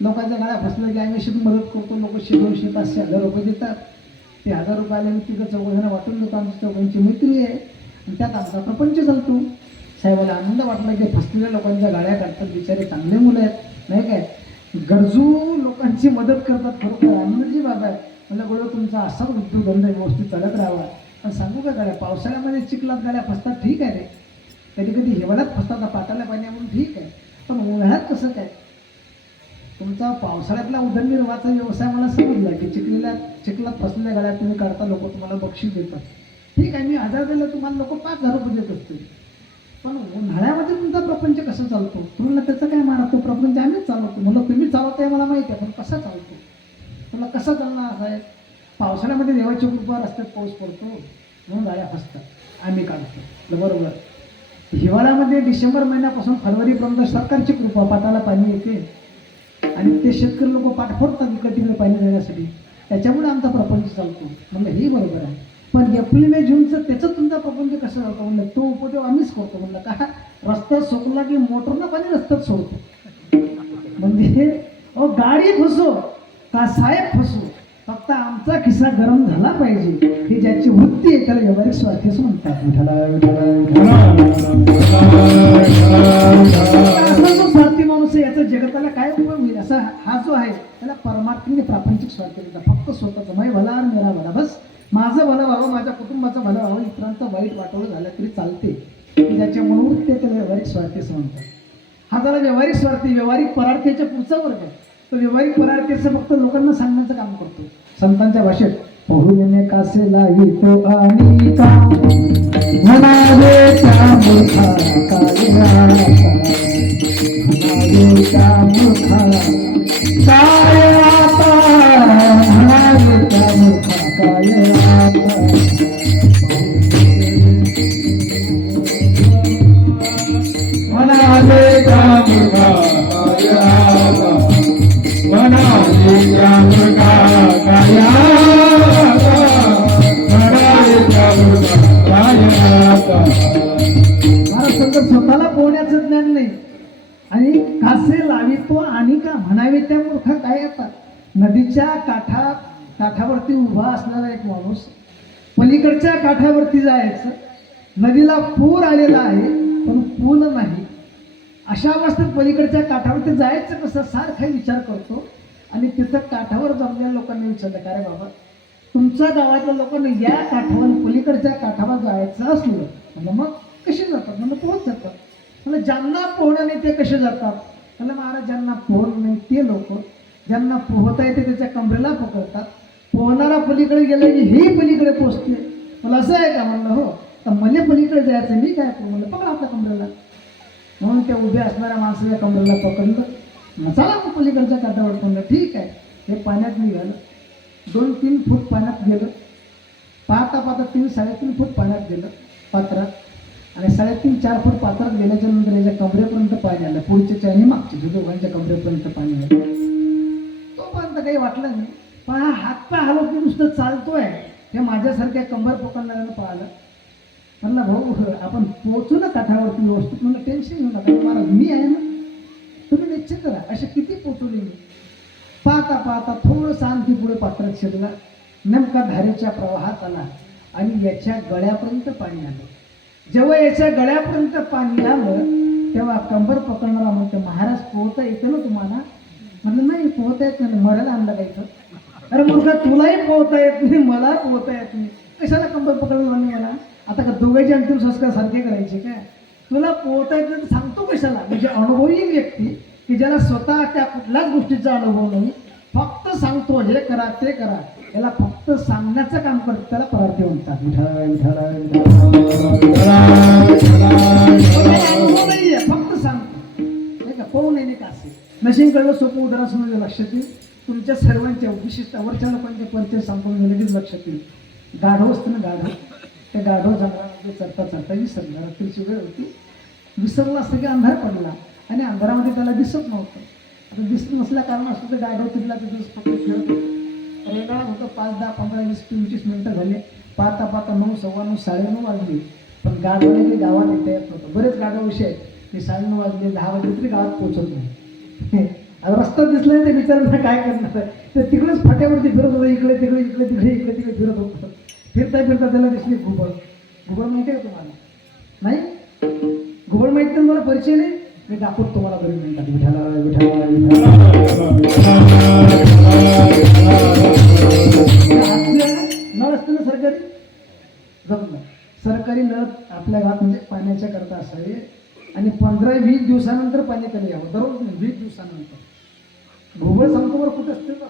लोकांच्या गाड्या फसल्या की आम्ही अशी मदत करतो. लोक 100-200, 500, 1000 रुपये देतात. ते 1000 रुपये आले, मी तिथं 4 वाटून देतो. आमची 4 मैत्री आहे आणि त्यात आमचा प्रपंच चालतो. साहेबाला आनंद वाटला की फसलेल्या लोकांच्या गाड्या काढतात, बिचारे चांगले मुलं आहेत, नाही काय, गरजू लोकांची मदत करतात. खरोखर आनंदाची बाब आहे. म्हणलं गोळं तुमचा असा उद्योगधंदा व्यवस्थित चालत राहावा. पण सांगू का, गाड्या पावसाळ्यामध्ये चिखलात गाड्या फसतात, ठीक आहे रे, कधी कधी हिवाळ्यात फसतात, पाटाला पाण्यामधून ठीक आहे, पण उन्हाळ्यात कसं काय? तुमचा पावसाळ्यातला उदरनिर्वाहाचा व्यवसाय मला समजला की चिखलात फसलेल्या गाड्या तुम्ही काढता, लोक तुम्हाला बक्षीस देतात, ठीक आहे, मी 1000 दिलं तुम्हाला, लोक 5000 रुपये देत असतील. पण उन्हाळ्यामध्ये तुमचा प्रपंच कसं चालतो? तुम्हाला त्याचं काय मारा, तो प्रपंच आम्हीच चालवतो. म्हणलं तुम्ही चालवताय मला माहिती आहे, पण कसा चालतो? तुला कसा चालणार आहे? पावसाळ्यामध्ये देवाची कृपा असतात, पाऊस पडतो म्हणून गाड्या फसतात, आम्ही काढतो, बरोबर. हिवाळ्यामध्ये डिसेंबर महिन्यापासून फरवरीपर्यंत सरकारची कृपा, पाटाला पाणी येते आणि ते शेतकरी लोक पाठ फोडतात इकडे तिकडे पाणी देण्यासाठी, त्याच्यामुळे आमचा प्रपंच चालतो. म्हणलं हे बरोबर आहे. पण एप्रिल मे जूनचं त्याचं तुमचा प्रपंच कसं जातो? म्हणलं तो उपदेव आम्हीच करतो. म्हणलं का, रस्त्यात सोकला की मोटरनं पाणी रस्त्यात सोडतो. म्हणजे गाडी फसो का साहेब फसो, फक्त आमचा खिस्सा गरम झाला पाहिजे, ही ज्याची वृत्ती आहे त्याला व्यावहारिक स्वार्थी असं म्हणतात. असा जो स्वार्थी माणूस आहे याचा जगताला काय उपयोग होईल? असा हा जो आहे त्याला परमार्थी प्रापंचिक स्वार्थी देतात. फक्त स्वतःचं मै भला आणि मेरा भला, बस माझं भलं व्हावं, माझ्या कुटुंबाचं भलं व्हावं, इतरांचं वाईट वाटवलं झालं तरी चालते, की ज्याच्या मनोवृत्ती त्याला व्यावहारिक स्वार्थी असं म्हणतात. हा झाला व्यावहारिक स्वार्थी. व्यावहारिक परार्थीच्या पुढचा वर्ग आहे. तो व्यावहारिक परार्थीचं फक्त लोकांना सांगण्याचं काम करतो. संतांच्या भाषेत पोहुने कासे लाई तो आणि का म्हणाले त्या मूर्खा कालिया, म्हणाले त्या मूर्खा काय महाराज संत स्वतःला पोहण्याचं ज्ञान नाही आणि कासे लावितो आणि का म्हणावे त्या मूर्ख काय येतात नदीच्या काठावरती उभा असणारा एक माणूस पलीकडच्या काठावरती जायचं नदीला पूर आलेला आहे पण पूल नाही अशा अवस्थेत पलीकडच्या काठावरती जायचं कसं सारखा विचार करतो आणि तिथं काठावर जमलेल्या लोकांनी विचारलं का रे बाबा तुमच्या गावातल्या लोकांना या काठावर पलीकडच्या काठावर जायचं असलं म्हणजे मग कसे जातात म्हणजे पोहत जातात म्हणजे ज्यांना पोहणं नाही ते कसे जातात म्हणजे महाराज ज्यांना पोहणं नाही ते लोक ज्यांना पोहता येते त्याच्या कमरेला पकडतात पोहणारा पलीकडे गेला की ही पलीकडे पोचते मला असं आहे का म्हणलं हो तर मला पलीकडे जायचं मी काय म्हणलं पकड आपल्या कमरेला म्हणून त्या उभ्या असणाऱ्या माणसाच्या कमरेला पकडलं मग चला मग पलीकडच्या काठावर म्हणलं ठीक आहे हे पाण्यात निघालं 2-3 फूट पाण्यात गेलं पाहता 3-3.5 फूट पाण्यात गेलं पात्रात आणि 3.5-4 फूट पात्रात गेल्याच्या नंतर याच्या कमरेपर्यंत पाणी आलं पुढच्या आणि मागच्या दोघांच्या कमरेपर्यंत पाणी आलं तोपर्यंत काही वाटलं नाही पण हा हातपाय हलवत नुसतं चालतोय हे माझ्यासारख्या कंबर पकडणाऱ्यानं पाहिलं म्हणलं भाऊ आपण पोहोचू ना काठावरती व्यवस्थित म्हणलं टेन्शन घेऊ नका महाराज मी आहे ना तुम्ही निश्चित करा असे किती पोचवले मी पाहता थोडंसं आणखी पुढे पात्रात शिरला नेमका धारेच्या प्रवाहात आला आणि याच्या गळ्यापर्यंत पाणी आलं जेव्हा याच्या गळ्यापर्यंत पाणी आलं तेव्हा कंबर पकडणारा म्हणतो महाराज पोहता येतं ना तुम्हाला म्हटलं नाही पोहता येत नाही मरायला आणलं का इथं अरे मूर्खा तुलाही पोहता येत नाही मला पोहता येत नाही कशाला कंबर पकडलं नाही मला आता का दोघांचे अंतिम संस्कार सारखे करायचे काय तुला पोहता येत नाही सांगतो कशाला म्हणजे अनुभवी व्यक्ती की ज्याला स्वतः त्या कुठल्याच गोष्टीचा अनुभव नाही फक्त सांगतो हे करा ते करा याला फक्त सांगण्याचं काम करतो त्याला परार्थी म्हणतात अनुभव नाहीये फक्त सांगतो नाही का पोहू नाही का असे नशीब कळलं सोपं उदाहरण समजलं लक्षात येईल तुमच्या सर्वांच्या विशिष्ट आवडच्या लोकांचे परिचय सांगून लगेच लक्षात येईल गाढव असतं ना गाढव त्या गाढव जंगलामध्ये चढता विसरला रात्रीची वेळ होती विसरला असतं की अंधार पडला आणि अंधारामध्ये त्याला दिसत नव्हतं आता दिसत नसल्या कारण असतं तर गाढव तिथला तिथं फक्त खेळत रेगाळा होतं 5, 10, 15, 20, 25 मिनिटं झाले पाहता 9, 9:15, 9:30 वाजले पण गाढवने काही गावात येता येत नव्हतं बरेच गाढव विषय आहेत की 9:30 वाजले 10 वाजले तरी गावात पोहोचत नाही आता रस्ता दिसला नाही ते विचारायला काय करणार आहे तर तिकडेच फाट्यावरती फिरत होतं इकडे तिकडे फिरत होतं फिरता त्याला दिसली घुबड माहिती आहे का तुम्हाला नाही घुबड माहिती तर मला परिचय नाही मी दाखवतो तुम्हाला 2 मिनिटात नळ असतं ना सरकारी नळ आपल्या गावात म्हणजे पाण्याच्या करता असावे आणि 15-20 दिवसानंतर पाणी कमी यावं दररोज 20 दिवसानंतर घुबड सांगतो बरं कुठं असते का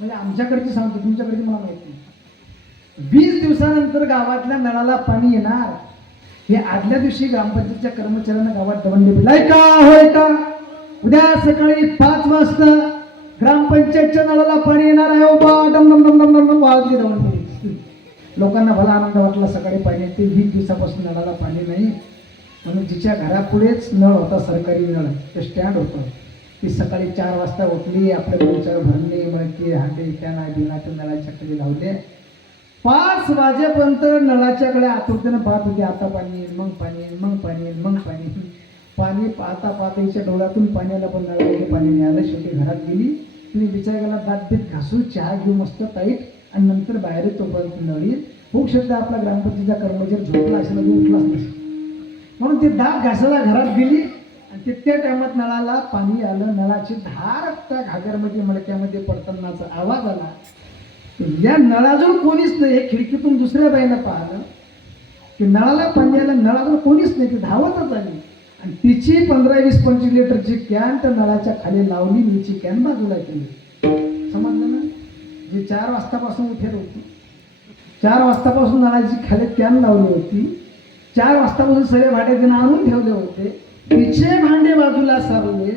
म्हणजे आमच्याकडची सांगतो तुमच्याकडची मला माहिती नाही 20 दिवसानंतर गावातल्या नळाला पाणी येणार हे आदल्या दिवशी ग्रामपंचायतच्या कर्मचाऱ्यांना गावात दवंडी दिलाय का होय का उद्या सकाळी 5 वाजता ग्रामपंचायतच्या नळाला पाणी येणार आहे डम वाजली दवंडी लोकांना भला आनंद वाटला सकाळी पाणी येते 20 दिवसापासून नळाला पाणी नाही म्हणून जिच्या घरापुढेच नळ होता सरकारी नळ ते स्टँड होतं ती सकाळी 4 वाजता उठली आपले पोचार भरणे मळके हांडे त्यांना बिनाच्या नळाच्या खाली लावले 5 वाजेपर्यंत नळाच्याकडे आतुरतेनं पाहत होते आता पाणी येईल मग पाणी येईल मग पाणी येईल मग पाणी येईल पाणी पाहता हिच्या डोळ्यातून पाण्याला पण नळाला पाणी नाही आलं शेवटी घरात गेली तुम्ही बिचारायला दात बीत घासून चहा घेऊ मस्त टाईट आणि नंतर बाहेर तोपर्यंत नळ येईल होऊ शकतं आपला ग्रामपंचायतीचा कर्मचारी झोपला असेल उठलाच नसेल म्हणून ती दात घासायला घरात गेली आणि तितक्या टायमात नळाला पाणी आलं नळाची धार त्या घागरमध्ये मडक्यामध्ये पडतानाचा आवाज आला या नळाजवळ कोणीच नाही खिडकीतून दुसऱ्या बाईनं पाहिलं की नळाला पाणी आलं नळाजवळ कोणीच नाही ती धावतच आली आणि तिची 15-20-25 लिटरची कॅन त्या नळाच्या खाली लावली मीची कॅन बाजूला केली समजलं ना जी 4 वाजतापासून उठेल होती 4 वाजतापासून नळाची खाली कॅन लावली होती 4 वाजतापासून सगळे भांडे तिनं आणून ठेवले होते तिचे भांडे बाजूला सारवले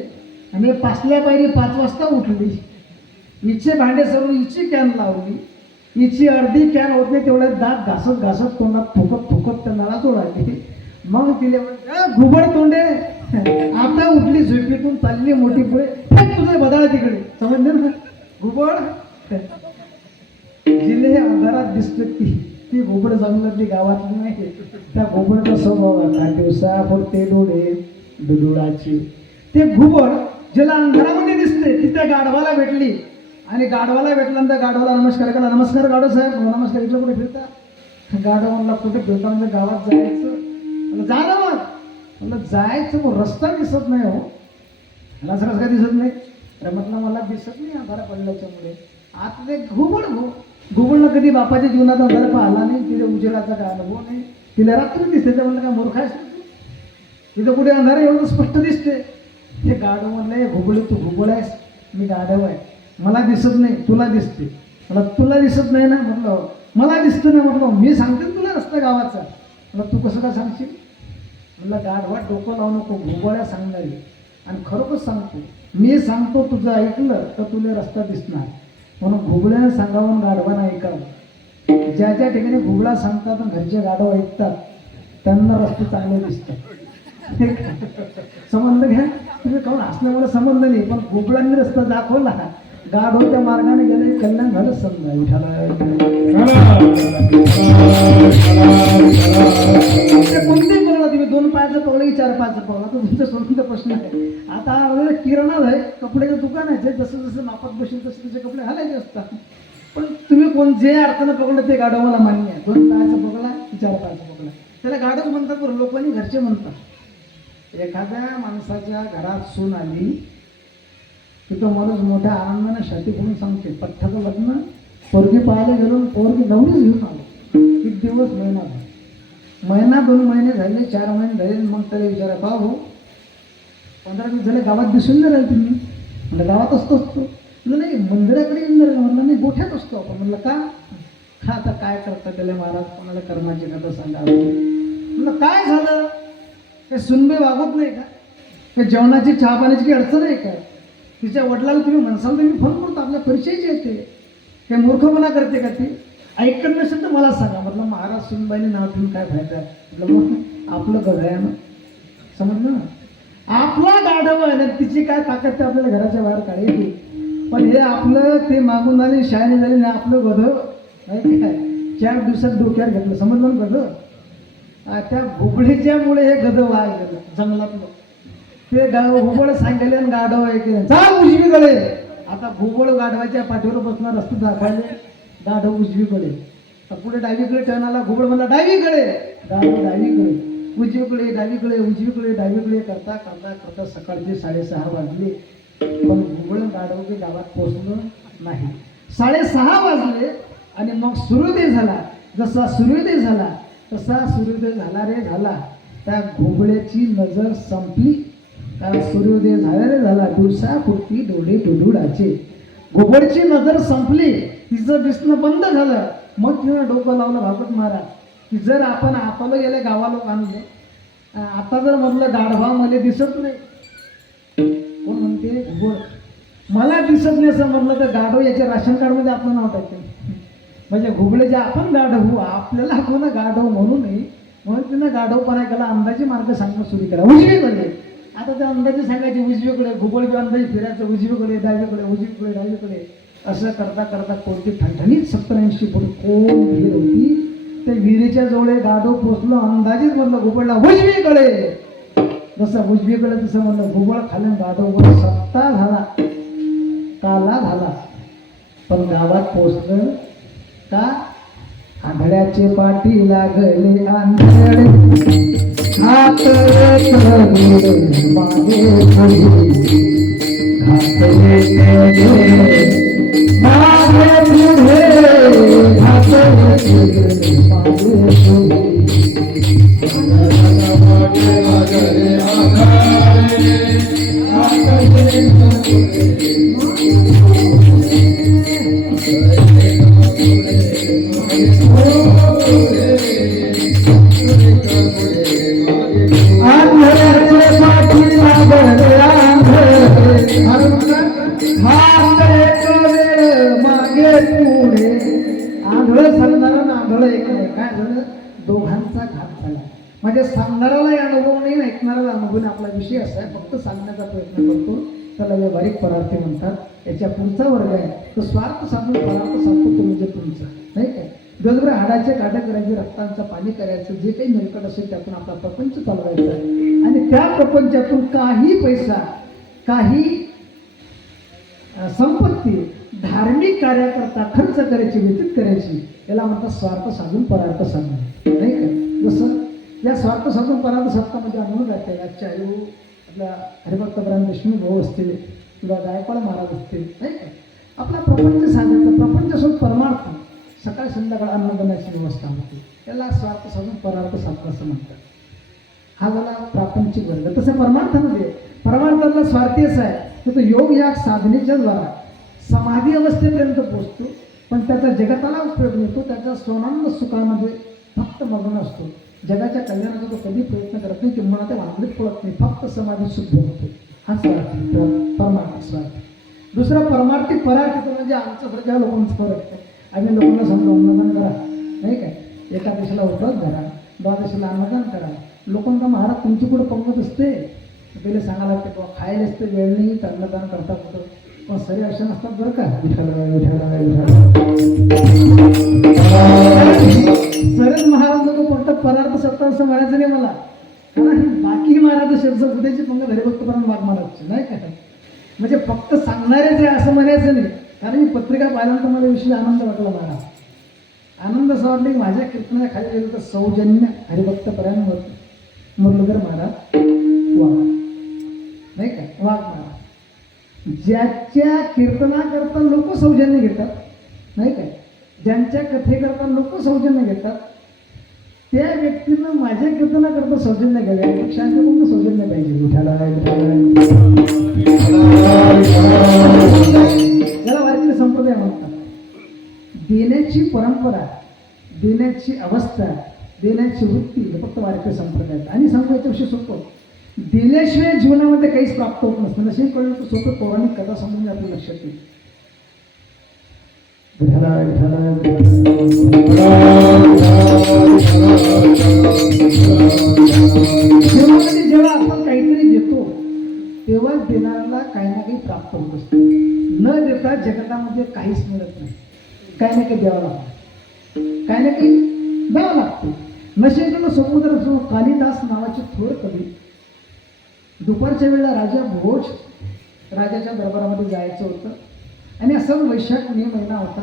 आणि 5ल्या पायरी 5 वाजता उठली हिचे भांडे सरून हिची कॅन लावली हिची अर्धी कॅन होत नाही तेवढ्या दात घासत तोंडात फुकत त्या नळाजवळ आली मग तिले घुबड तोंडे आता उठली झोपेतून चालली मोठी पुढे तुझं बदला तिकडे समजलं ना घुबड जिले अंधारात दिसत की ती घोबड जंगलातली गावातली नाही. त्या घोबडचा स्वभाव आता दिवसा फुटते डोळे दुडुडाचे. ते घुबड ज्याला अंधारामध्ये दिसते ती त्या गाढवाला भेटली आणि गाढवाला भेटल्यानंतर गाढवाला नमस्कार केला. नमस्कार गाढव साहेब. नमस्कार. इकडे कुठे फिरता? गाढव म्हणला कुठे फिरता म्हणजे गावात जायचं. म्हणलं जा ना मग. म्हणलं जायचं मग रस्ता दिसत नाही हो. मला असं कसं काय दिसत नाही? तर म्हटलं मला दिसत नाही अंधारा पडल्याच्यामुळे. आतले घुबड घुबडला कधी बापाच्या जीवनात अंधारा पाहिला नाही. तिथे उजेडाचा काय अनुभव नाही. तिला रात्री दिसते. ते म्हणलं काय मूर्ख आहेस तिथं कुठे अंधारा एवढं स्पष्ट दिसते. ते गाढव म्हणलं घुबड तू घुबड आहेस मी गाढव आहे मला दिसत नाही तुला दिसते. मला तुला दिसत नाही ना. म्हटलं मला दिसतं ना. म्हटलं मी सांगते ना तुला रस्ता गावाचा. म्हटलं तू कसं काय सांगशील? म्हटलं गाढवात डोकं लावू नको घुबड्या सांगणारी आणि खरोखर सांगतो मी सांगतो तुझं ऐकलं तर तुला रस्ता दिसणार. म्हणून घुबड्यानं सांगावं गाढवानं ऐकावं. ज्या ज्या ठिकाणी घुबडा सांगतात आणि घरचे गाढव ऐकतात त्यांना रस्ते चांगले दिसतात. समजलं घ्या तुम्ही काहून असल्यामुळे समजलं नाही पण घुबडांनी रस्ता दाखवला गाढव त्या मार्गाने गेले कल्याण झालं समजा विठाला. कोणतेही पकडा तुम्ही 2 पायाचं पकडा की 4 पायाचं पकडा तो तुमचा स्वतंत्र प्रश्न आहे. आता किराणा आहे कपड्याचं दुकान आहे जसं जसं मापात बसेल तसे तुझे कपडे घालायचे असतात. पण तुम्ही कोण जे अर्थानं पकडलं ते गाढव मला मान्य आहे. 2 पायाचं पकडा की 4 पायाचं पकडा त्याला गाढव म्हणतात बरं लोकांनी घरचे म्हणतात. एखाद्या माणसाच्या घरात सून आली की तो माणूस मोठ्या आनंदाने छाती करून सांगते पठ्ठाचं लग्न पोरगी पाहायला गेलो पोरगी नवरीच घेऊन आलो. किती दिवस महिना 2 महिने झाले 4 महिने झाले. मग त्याला विचारा का हो 15 दिवस झाले गावात दिसून नाही राहिले तुम्ही? म्हणलं गावात असतो म्हणलं नाही मंदिराकडे येऊन राहिलं. म्हणलं नाही गोठ्यात असतो आपण. म्हणलं का? हा आता काय करता त्याला महाराज कोणाला कर्माची कथा सांगा. म्हणलं काय झालं? ते सुनबे वागत नाही का? ते जेवणाची चहा पाण्याची काही अडचण आहे का? तिच्या वडिलाला तुम्ही म्हणसाल तर मी फोन करतो आपल्या परिचयाची येते. हे मूर्खपणा करते का ती? ऐकत नसेल तर मला सांगा. म्हटलं महाराज सुनबाईने नाव ठेवून काय फायदा आहे? म्हटलं मग आपलं गधयानं समजलं ना. आपला गाढव आहे ना तिची काय ताकद ते आपल्याला घराच्या बाहेर काढायची. पण हे आपलं ते मागून आले शाळेने झाले नाही आपलं गधं नाही काय 4 दिवसात डोक्यावर घेतलं समजलं ना गधं. त्या घुबडीच्यामुळे हे गधं वाय गेलं जंगलातलं. ते घुबड सांगायले आणि गाढव ऐकले चाल उजवीकडे. आता घुबड गाढवाच्या पाठीवर बसणार रस्ते दाखवायले गाढव उजवीकडे. तर पुढे डावीकडे टर्न आला घुबड म्हणला डावीकडे. गाढव डावीकडे उजवीकडे डावीकडे उजवीकडे डावीकडे करता करता करता सकाळचे 6:30 वाजले. पण घुबड गाढव ते गावात पोचलं नाही. 6:30 वाजले आणि मग सूर्योदय झाला. जसा सूर्योदय झाला तसा सूर्योदय झाला रे झाला. त्या घोबड्याची नजर संपली. कारण सूर्योदय झाला रे झाला दिवसापुरती डोळे डुडुडाचे. घोबडची नजर संपली तिचं दिसणं बंद झालं. मग तिनं डोकं लावलं भागवत महाराज की जर आपण आपलं गेले गावाला आणले आता जर म्हटलं गाढवा मला दिसत नाही. कोण म्हणते घुबड मला दिसत नाही असं म्हटलं तर गाढव याच्या राशन कार्डमध्ये आपलं नाव टाकते. म्हणजे घुबडे जे आपण गाढव आपल्याला कोणा गाढव म्हणू नये म्हणून तिनं गाढवपणा केला. अंदाजे मार्ग सांगणं सुरू करा उजवीकडे. आता त्या अंदाजे सांगायचे उजवीकडे घुबड किंवा अंदाजे फिरायचं उजवीकडे डावीकडे उजवीकडे डावीकडे असं करता करता कोणती ठणठणीत 70-80 फूट कोण विहीर होती. त्या विहिरीच्या जवळ गाढव पोचलो. अंदाजेच म्हणलं घुबडला उजवीकडे. जसं उजवीकडे तसं म्हणलं घुबड खाली गाढव सत्ता झाला काला झाला. पण गावात पोचलं का आंधळ्याचे पाठी लागले आंधळे हात मागे पुढे घातले मागे पुढे घातले दोघांचा घात झाला. म्हणजे सांगणारालाही अनुभव नाही ऐकणाराला अनुभव नाही. आपला विषय असा आहे फक्त सांगण्याचा प्रयत्न करतो त्याला व्यावहारिक परार्थी म्हणतात. याच्या पुढचा वर्ग आहे तो स्वार्थ साधून परार्थ साधतो तो म्हणजे तुमचा नाही काय. दिवसभर हाडाचे काढे करायचे, रक्तांचं पाणी करायचं, जे काही मिळकत असेल त्यातून आपला प्रपंच चालवायचा आहे. आणि त्या प्रपंचातून काही पैसा, काही संपत्ती धार्मिक कार्याकरता खर्च करायची, व्यतीत करायची, याला म्हणतात स्वार्थ साधून परार्थ साधणे, नाही का? जसं या स्वार्थ साधून परार्थ साधण्यामध्ये अनुभव जाते. आजच्या आई आपल्या हरिभक्तपरायण देशमुख भाऊ असतील किंवा गायकवाड महाराज असतील, नाही का? आपला प्रपंच साधायचं, प्रपंचासोबत परमार्थ, सकाळ संध्याकाळ अन्नदानाची व्यवस्था होती, त्याला स्वार्थ साधून परार्थ साधणं असं म्हणतात. हा झाला प्रापंचिक वर्ग. तसं परमार्थातला स्वार्थी असा आहे की तो योग या साधनेच्या द्वारा समाधी अवस्थेपर्यंत पोहोचतो, पण त्याचा जगताला उपयोग मिळतो, त्याच्या स्वानंद सुखामध्ये फक्त मग्न असतो. जगाच्या कल्याणाचा तो कधी प्रयत्न करत नाही, किंवा ते वांगडीत पळत नाही, फक्त समाधी सुख होतो. हा स्वार्थी, परमार्थिक स्वार्थी. दुसरा परमार्थिक परार्थिक म्हणजे आमच्यासारख्या लोकांचं फरक आहे. आम्ही लोकांना सांगतो अन्नदान करा, नाही काय? एकादशीला उपवास धरा, द्वादशीला अन्नदान करा. लोकांना महाराज तुमची कुठं पंगत असते, पहिले सांगायला लागते बाबा खायला असते, वेळ नाही तर अन्नदान करता कुठं, पण सरी अशा नसतात बरं का. सरच महाराज लोक फक्त परार्थ सत्ता असं म्हणायचं नाही मला, कारण बाकी महाराज शब्द उद्याची पंगत हरिभक्तपरायण वाघ महाराजची, नाही का? म्हणजे फक्त सांगणारेच आहे असं म्हणायचं नाही. कारण मी पत्रिका पाहिल्यानंतर मला विषय आनंद वाटला. मला आनंद असा वाटला की माझ्या कीर्तनाच्या खाली गेलं तर सौजन्य हरिभक्तपरायण मुरलीधर महाराज वाघ, नाही का? वाघ महाराज ज्याच्या कीर्तनाकरता लोक सौजन्य घेतात, नाही काय? ज्यांच्या कथेकरता लोक सौजन्य घेतात, त्या व्यक्तीनं माझ्या कीर्तनाकरता सौजन्य घ्यावे, यापेक्षा कोणतं सौजन्य पाहिजे? याला वारकरी संप्रदाय म्हणतात. देण्याची परंपरा, देण्याची अवस्था, देण्याची वृत्ती हे फक्त वारकरी संप्रदाय. आणि सांगायच्या विषय सोपं, दिल्याशिवाय जीवनामध्ये काहीच प्राप्त होत नसतं. नशीब कळलं तर सोपं पौराणिक कथा समजून आपल्या लक्षात येईल. जीवनामध्ये जेव्हा आपण काहीतरी देतो तेव्हा देणाऱ्याला काही ना काही प्राप्त होत असतं. न देता जगतामध्ये काहीच मिळत नाही. काही ना काही द्यावं लागतं, काही ना काही द्यावं लागतं. नशेकडनं समुद्र असो. कालिदास नावाचे थोर कवी दुपारच्या वेळेला राजा भोज राजाच्या दरबारामध्ये जायचं होतं, आणि असं वैशाख मे महिना होता,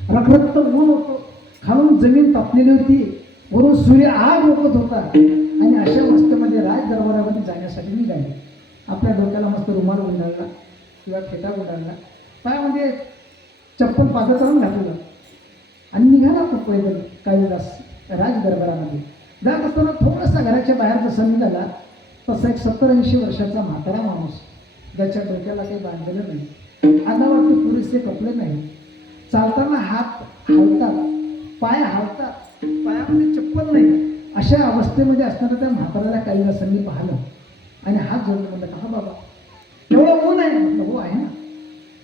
रखरखत ऊन होतं, खालून जमीन तापलेली होती, वरून सूर्य आग ओकत होता. आणि अशा अवस्थेमध्ये राज दरबारामध्ये जाण्यासाठी निघाले. आपल्या डोक्याला मस्त रुमाल गुंडाळला किंवा फेटा गुंडाळला, पायामध्ये चप्पल पादत्राण घातलं आणि निघाला तो पैदल कालिदास राज दरबारामध्ये. जात असताना थोडासा घराच्या बाहेर जसा निघाला तसा एक 70-80 वर्षाचा म्हातारा माणूस, ज्याच्या डोक्याला काही बांधलेलं नाही, अंगावरती पुरेसे कपडे नाही, चालताना हात हालतात, पाय हालतात, पायामध्ये चप्पल नाही, अशा अवस्थेमध्ये असणाऱ्या त्या म्हाताऱ्याला कालिदासांनी पाहिलं आणि हात जोडून म्हणलं, का बाबा एवढं ऊन आहे? म्हटलं हो आहे ना.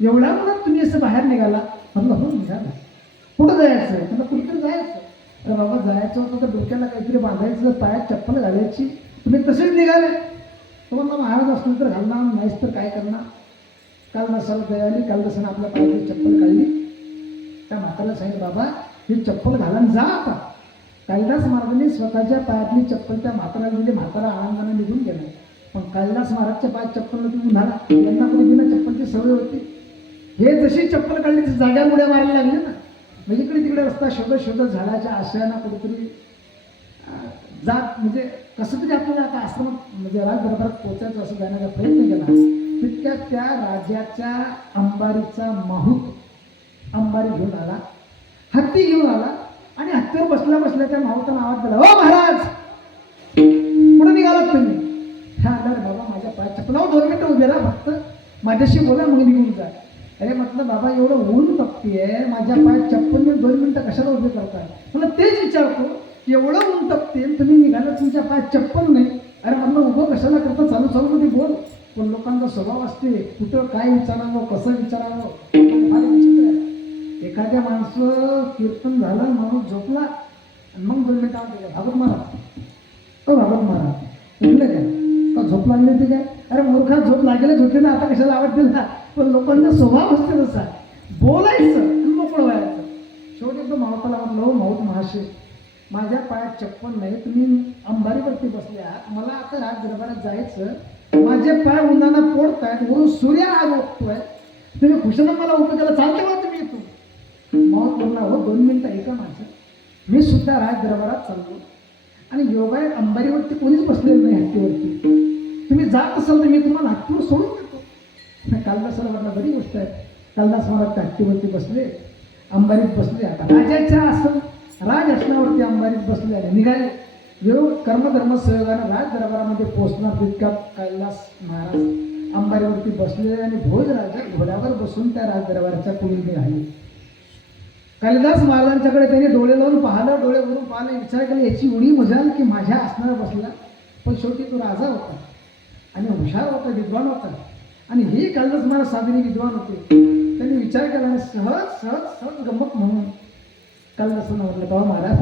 एवढ्या उन्हात तुम्ही असं बाहेर निघाला? म्हटलं हो निघाला. कुठं जायचं? म्हटलं कुठेतरी जायचं. अरे बाबा जायचं होतं तर डोक्याला काहीतरी बांधायचं, पायात चप्पल घालायची, तुम्ही तसेच निघाले. तो म्हणला महाराज असलं तर घालणार, नाहीच तर काय करणार. काल नसाला दयाली, काल नसानं आपल्या पायाची चप्पल काढली. त्या म्हाताला सांगितलं बाबा ही चप्पल घालून जा आता. कालिदास महाराजांनी स्वतःच्या पायातली चप्पल त्या म्हातारा म्हणजे म्हातारा आनंदाने निघून गेला. पण कालिदास महाराजच्या पायात चप्पल नव्हती, उन्हाळा, यांना कधी बिना चप्पलची सवय होती. हे जशी चप्पल काढली ती जाग्या मुड्या मारायला लागली ना. म्हणजे इकडे तिकडे रस्ता शोधत शोधत झाडाच्या आशयानं कुठेतरी जात, म्हणजे कसं तरी आपल्याला आता आश्रमात म्हणजे राज दरबारात पोचायचं असं जाण्याचा प्रयत्न केला. तितक्यात त्या राजाच्या अंबारीचा माहूत अंबारी घेऊन आला, हत्ती घेऊन आला आणि हत्तीवर बसल्या बसल्या त्या माहूतानं आवाज दिला, ओ महाराज कुठं निघालात तुम्ही? हा अरे बाबा माझ्या पायात चप्पल, 2 मिनिटं उभे राहा फक्त, माझ्याशी बोला मग निघून जा. अरे म्हटलं बाबा एवढं ऊन तपतीये, माझ्या पायात चप्पल मी 2 मिनिटं कशाला उभे करताय? मला तेच विचारतो, एवढं ऊन तपते तुम्ही निघालं, तुमच्या पायात चप्पल नाही. अरे म्हटलं उभं कशाला करता, चालू चालू मध्ये बोल. पण लोकांचा स्वभाव असते कुठं काय विचारावं, कसं विचारावं, फार विचित्र आहे. एखाद्या माणसं कीर्तन झालं, माणूस झोपला आणि मग 2 मिनिटं भागवत महाराज, भागवत महाराज उठले काय का झोप लागली होती काय? अरे मूर्खा झोप लागेलच होती ना, आता कशाला आवाज दिला? पण लोकांचा स्वभाव असते तसा, बोलायचं आणि मोकळं व्हायचं. शेवटी तो मावताला म्हटलं, हो माऊत महाशय, माझ्या पायात चप्पल नाही, तुम्ही अंबारीवरती बसले आहात, मला आता राज दरबारात जायचं, माझे पाय उन्हाना पोडतायत, वरून सूर्य आग ओळखतोय, तुम्ही खुशाला मला उभं केलं, चालते का तुम्ही इथून? माऊत म्हणला, हो 2 मिनिटं ऐका माझं, मी सुद्धा राज दरबारात चाललो आणि योगायोग अंबारीवरती कोणीच बसलेलं नाही हत्तीवरती, तुम्ही जात असाल तर मी तुम्हाला हत्तीवर सोडून देतो. कालिदास सरांना बरी गोष्ट आहे. कालिदास महाराज हत्तीवरती बसले, अंबारीत बसले, आता राजाच्या असं राज असण्यावरती अंबारीत बसले आणि निघाले. योग कर्मधर्म सहयोगाने राज दरबारामध्ये पोहोचणार तितक्यात कैलास महाराज अंबारीवरती बसले आणि भोज राजा घोड्यावर बसून त्या राज दरबाराच्या पुढे निघाले. कालिदास महाराजांच्याकडे त्यांनी डोळे लावून पाहिलं, डोळे भरून पाहिलं, विचार केला याची उडी मजाल की माझ्या आसनावर बसला. पण शेवटी तो राजा होता आणि हुशार होता, विद्वान होता आणि ही कालिदास महाराज साधने विद्वान होते. त्यांनी विचार केला आणि सहज सहज सहज गंमत म्हणून कालिदासांना म्हटलं, बाबा महाराज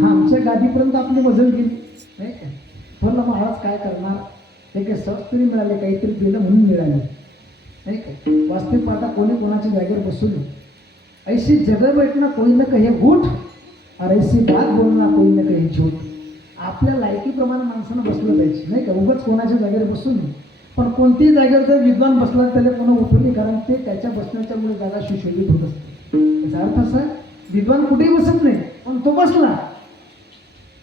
हा आमच्या गादीपर्यंत आपली मजल गेली नाही काय, म्हणलं महाराज काय करणार, हे काही सहज तरी मिळाले, काहीतरी दिलं म्हणून मिळाले नाही काय. वास्तविक पाहता कोणी कोणाच्या जागेवर बसू नये, ऐसी जगह बैठना कोई न कहे उठ और ऐसी बात बोलना कोई न कहे झूठ. आपल्या लायकीप्रमाणे माणसानं बसलं पाहिजे नाही का, उगाच कोणाच्या जागेवर बसू नये. पण कोणत्याही जागेवर जर विद्वान बसला त्याला कोणा उठू नये, कारण ते त्याच्या बसण्याच्यामुळे जागा सुशोभित होत असते. याचा अर्थ असा आहे, विद्वान कुठेही बसत नाही, पण तो बसला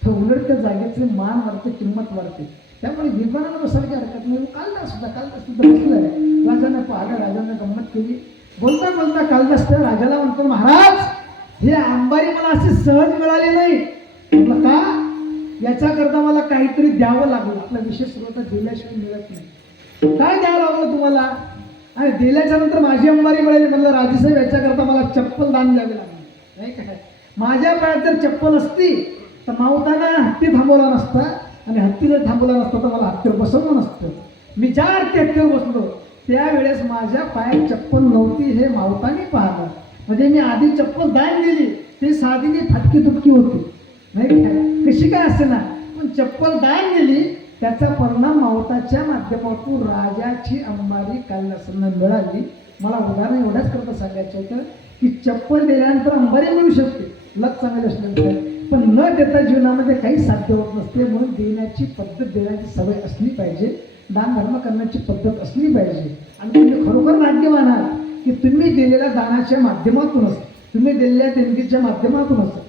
तर उलट त्या जागेचे मान वाढते, किंमत वाढते. त्यामुळे विद्वानाला बसायला काही हरकत नाही. कालिदास सुद्धा बसलाय, राजाने पाहिलं, राजाने गंमत केली. बोलता बोलता कालिदास त्या राजाला म्हणतो, महाराज हे अंबारी मला अशी सहज मिळाली नाही. म्हटलं का? याच्याकरता मला काहीतरी द्यावं लागलं. आपला विषय सुरुवात दिल्याशिवाय मिळत नाही. काय द्यावं लागलं तुम्हाला? आणि दिल्याच्या नंतर माझी अंबारी मिळाली. म्हणलं राजेसाहेब याच्याकरता मला चप्पल दान द्यावी लागली नाही काय. माझ्या पायात जर चप्पल असती तर मावताना हत्ती थांबवला नसता आणि हत्ती जर थांबवला नसता तर मला हत्तीवर बसवलं नसतं. मी ज्या अर्थी हत्तीवर बसलो त्यावेळेस माझ्या पायात चप्पल नव्हती हे मावतानी पाहिलं. म्हणजे मी आधी चप्पल दान दिली, ती साधी फाटकी तुटकी होती नाही काय, कशी काय असे ना, पण चप्पल दान दिली त्याचा परिणाम मावताच्या माध्यमातून राजाची अंबारी कालिदासांना मिळाली. मला उदाहरण एवढ्याच करता सांगायचं होतं की चप्पल दिल्यानंतर अंबारी मिळू शकते, लग चांगले असल्यानंतर, पण न देता जीवनामध्ये काही साध्य होत नसते. म्हणून देण्याची पद्धत, देण्याची सवय असली पाहिजे, दान धर्म करण्याची पद्धत असली पाहिजे. आणि तुम्ही खरोखर भाग्यवान आहात की तुम्ही दिलेल्या दानाच्या माध्यमातूनच, तुम्ही दिलेल्या देणगीच्या माध्यमातूनच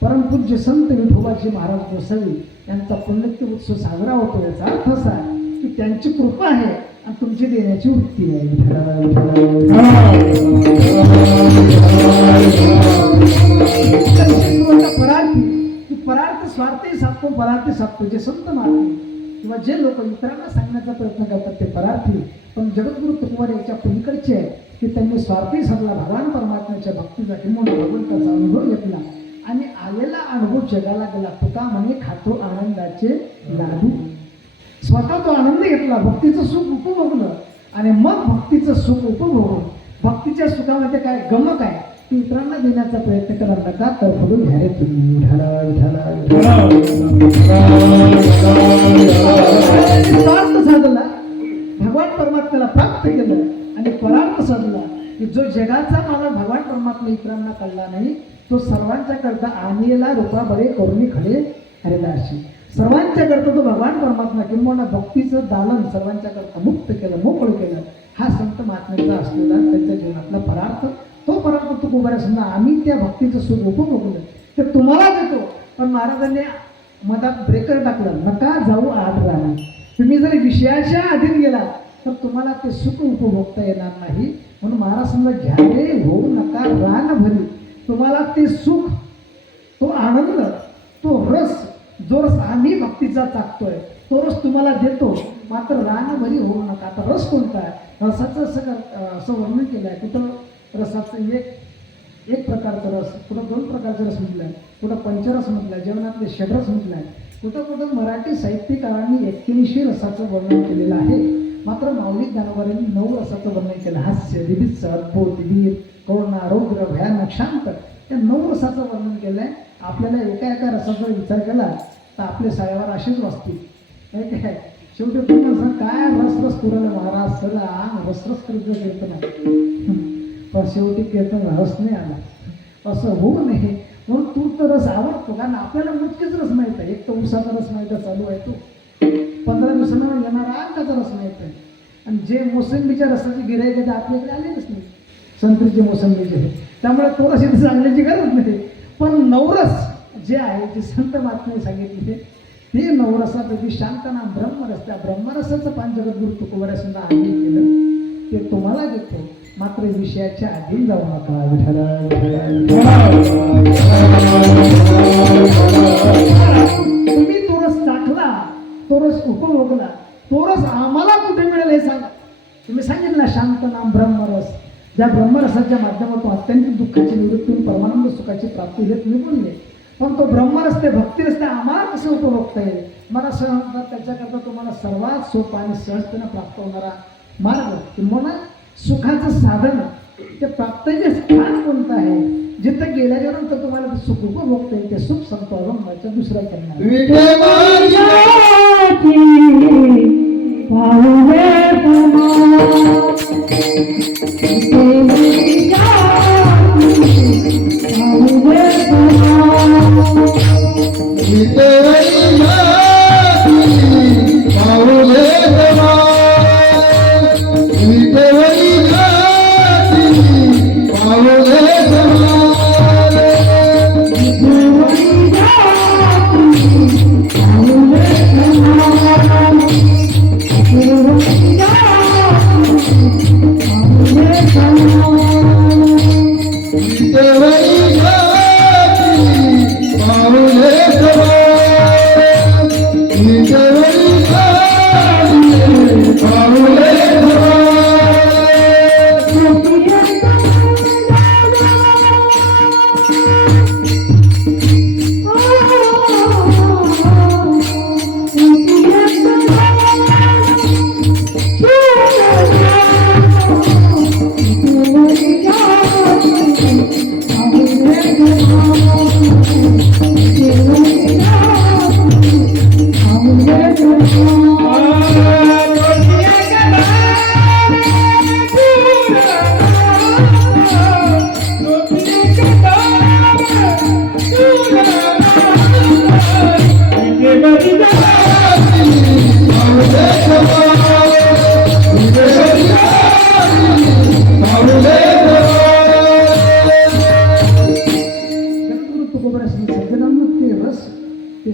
परमपूज्य संत विठोबाजी महाराज गोसावी यांचा पुण्यतिथी उत्सव साजरा होतो. याचा अर्थ असा की त्यांची कृपा आहे आणि तुमची देण्याची वृत्ती आहे. परार्थी की परार्थ स्वार्थी साधतो, परार्थी साधतो. जे संत महात्मे किंवा जे लोक इतरांना सांगण्याचा प्रयत्न करतात ते परार्थी. पण जगद्गुरु तुकोबार याच्या पलीकडचे आहे की त्यांनी स्वार्थी साधला, भगवान परमात्म्याच्या भक्तीचा किंवा भगवंताचा अनुभव घेतला आणि आलेला अनुभव जगाला गेला. तुका म्हणे खातो आनंदाचे लाडू. स्वतः तो आनंद घेतला, भक्तीचं सुख उपभोगलं आणि मग भक्तीचं सुख उपभोगून भक्तीच्या सुखामध्ये काय गमक आहे ती इतरांना देण्याचा प्रयत्न करा. नका तर फडून घ्या रे तुम्ही. स्वार्थ साधला, भगवान परमात्म्याला प्राप्त केलं आणि परार्थ साधला की जो जगाचा मला भगवान परमात्मा इतरांना कळला नाही तो सर्वांच्या करता आणलेला रूपा बरे करुणी खडे हरिदासी. सर्वांच्या करता तो भगवान परमात्मा किंवा भक्तीचं दालन सर्वांच्या करता मुक्त केलं, मोकळं केलं. हा संत महात्म्याचा असलेला त्यांच्या जीवनातला परार्थ. तो परार्थ तो कुमारासंना आम्ही त्या भक्तीचं सुख उपभोगलं ते तुम्हाला देतो. पण महाराजांनी मधात ब्रेकर टाकला, नका जाऊ आत राहणार. तुम्ही जर विषयाच्या अधीन गेला तर तुम्हाला ते सुख उपभोगता येणार नाही. म्हणून महाराजांना घ्यावे होऊ नका रान भरी. तुम्हाला ते सुख, तो आनंद, तो रस, जो रस आम्ही भक्तीचा टाकतोय तो रस तुम्हाला देतो, मात्र रानभरी होऊ नका. आता रस कोणता आहे? रसाचं असं वर्णन केलं आहे. कुठं रसाचं एक प्रकारचा रस, कुठं 2 प्रकारचा रस म्हटलं आहे, कुठं पंचरस म्हटलं आहे, जेवणातले षडरस म्हटलं आहे, कुठं मराठी साहित्यकारांनी 81 रसाचं वर्णन केलेलं आहे. मात्र माऊली ज्ञानोबांनी 9 रसाचं वर्णन केलं. हास्य, विभित्स, अद्भुत, वीर, करुणा, रौद्र, भयानक, शांत, या 9 रसाचं वर्णन केलं आहे. आपल्याला एका रसाचा विचार केला तर आपले सायावर असेच वाचतील नाही काय. शेवटी तुम्ही काय रस पुरवलं महाराज, चला रस करत कीर्तन, पण शेवटी कीर्तन रस नाही आला. असं होऊ नये म्हणून तूर तर रस आवडतो, कारण आपल्याला मुटकेच रस माहित आहे. एक तर उसाचा रस माहित आहे चालू आहे तो, 15 दिवसांना येणारा आंब्याचा रस माहित आहे, आणि जे मोसंबीच्या रसाचे गिऱ्हाईक आहे ते आपल्याकडे आलेच नाही, संत्रीचे मोसंबीचे आहे. त्यामुळे तो रस इथे सांगण्याची गरज नाही. पण नवरस जे आहे, जे संत महात्म्याने सांगितले ते नवरसापैकी शांतनाम ब्रह्मरस, त्या ब्रह्मरसाचं पान जगद्गुरु तुकोबऱ्या सुद्धा आम्ही केलं, ते तुम्हाला देतो. मात्र विषयाच्या आधी जाऊ नका. विठ्ठला तुम्ही तो रस चाखला, तो रस उपभोगला, तो रस आम्हाला कुठे मिळेल हे सांगा. तुम्ही सांगितलं ना शांतनाम ब्रह्मरस, ज्या ब्रह्मरसाच्या माध्यमातून अत्यंत दुःखाची निवृत्ती, परमानंद सुखाची प्राप्ती हे तुम्ही बोलले. पण तो ब्रह्मरस, ते भक्तिरस, ते आम्हाला कसं उपभोगता येईल? मला असं त्याच्याकरता तुम्हाला सर्वात सोपा आणि सहजतेनं प्राप्त होणारा मार्ग किंवा सुखाचं साधन, ते प्राप्तीचे स्थान कोणतं आहे, जिथं गेल्याच्यानंतर तुम्हाला ते सुख उपभोगता येईल, ते सुख संतो अभंगाच्या दुसऱ्या चरणात.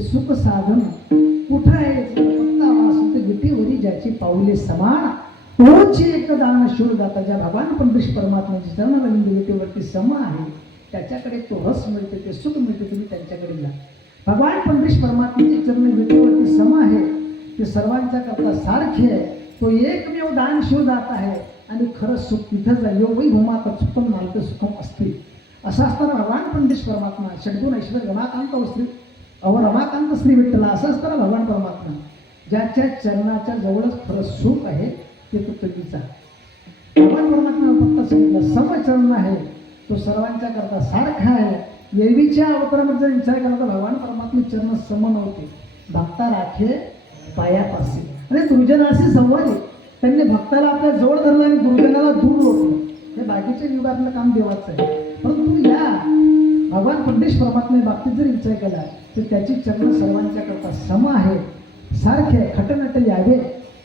सुख साधन कुठं आहे? फक्त आवास विटेवरी ज्याची पाऊले समान, तोच एक दान शूळदाता. ज्या भगवान पंडित परमात्म्याची चरणरविंद विटेवरती सम आहे, त्याच्याकडे तो रस मिळते, ते सुख मिळते. तुम्ही त्यांच्याकडे जा. भगवान पंडित परमात्म्याची चरण विटेवरती सम आहे, ते सर्वांच्या करता सारखे आहे. तो एकमेव दान शिवदाता आहे आणि खरं सुख तिथंच आहे. यो वै भूमाता सुखम नालते सुखम असते. असं असताना भगवान पंडित परमात्मा षड्गुण ऐश्वर रमाकांत श्री रमाकांत श्री विठ्ठला, असं असताना भगवान परमात्मा ज्याच्या चरणाच्या जवळच खरं सुख आहे, ते तो तुझीचा. भगवान परमात्मा फक्त सांगितलं समचरण आहे, तो सर्वांच्या करता सारखा आहे. देवीच्या अवतारामध्ये जर विचार केला तर भगवान परमात्मा चरण सम नव्हते. भक्ता राखे पायापासी आणि दुर्जनाशी संवादी. त्यांनी भक्ताला आपल्या जवळ धरलं आणि दुर्जनाला दूर रोखलं. हे बाकीच्या युगातलं काम देवाचं आहे. परंतु या भगवान पंडित परमात्म्या बाबतीत जर विचार केला तर त्याची चरण सर्वांच्या करता सम आहे, सारखे. खटनट यावे,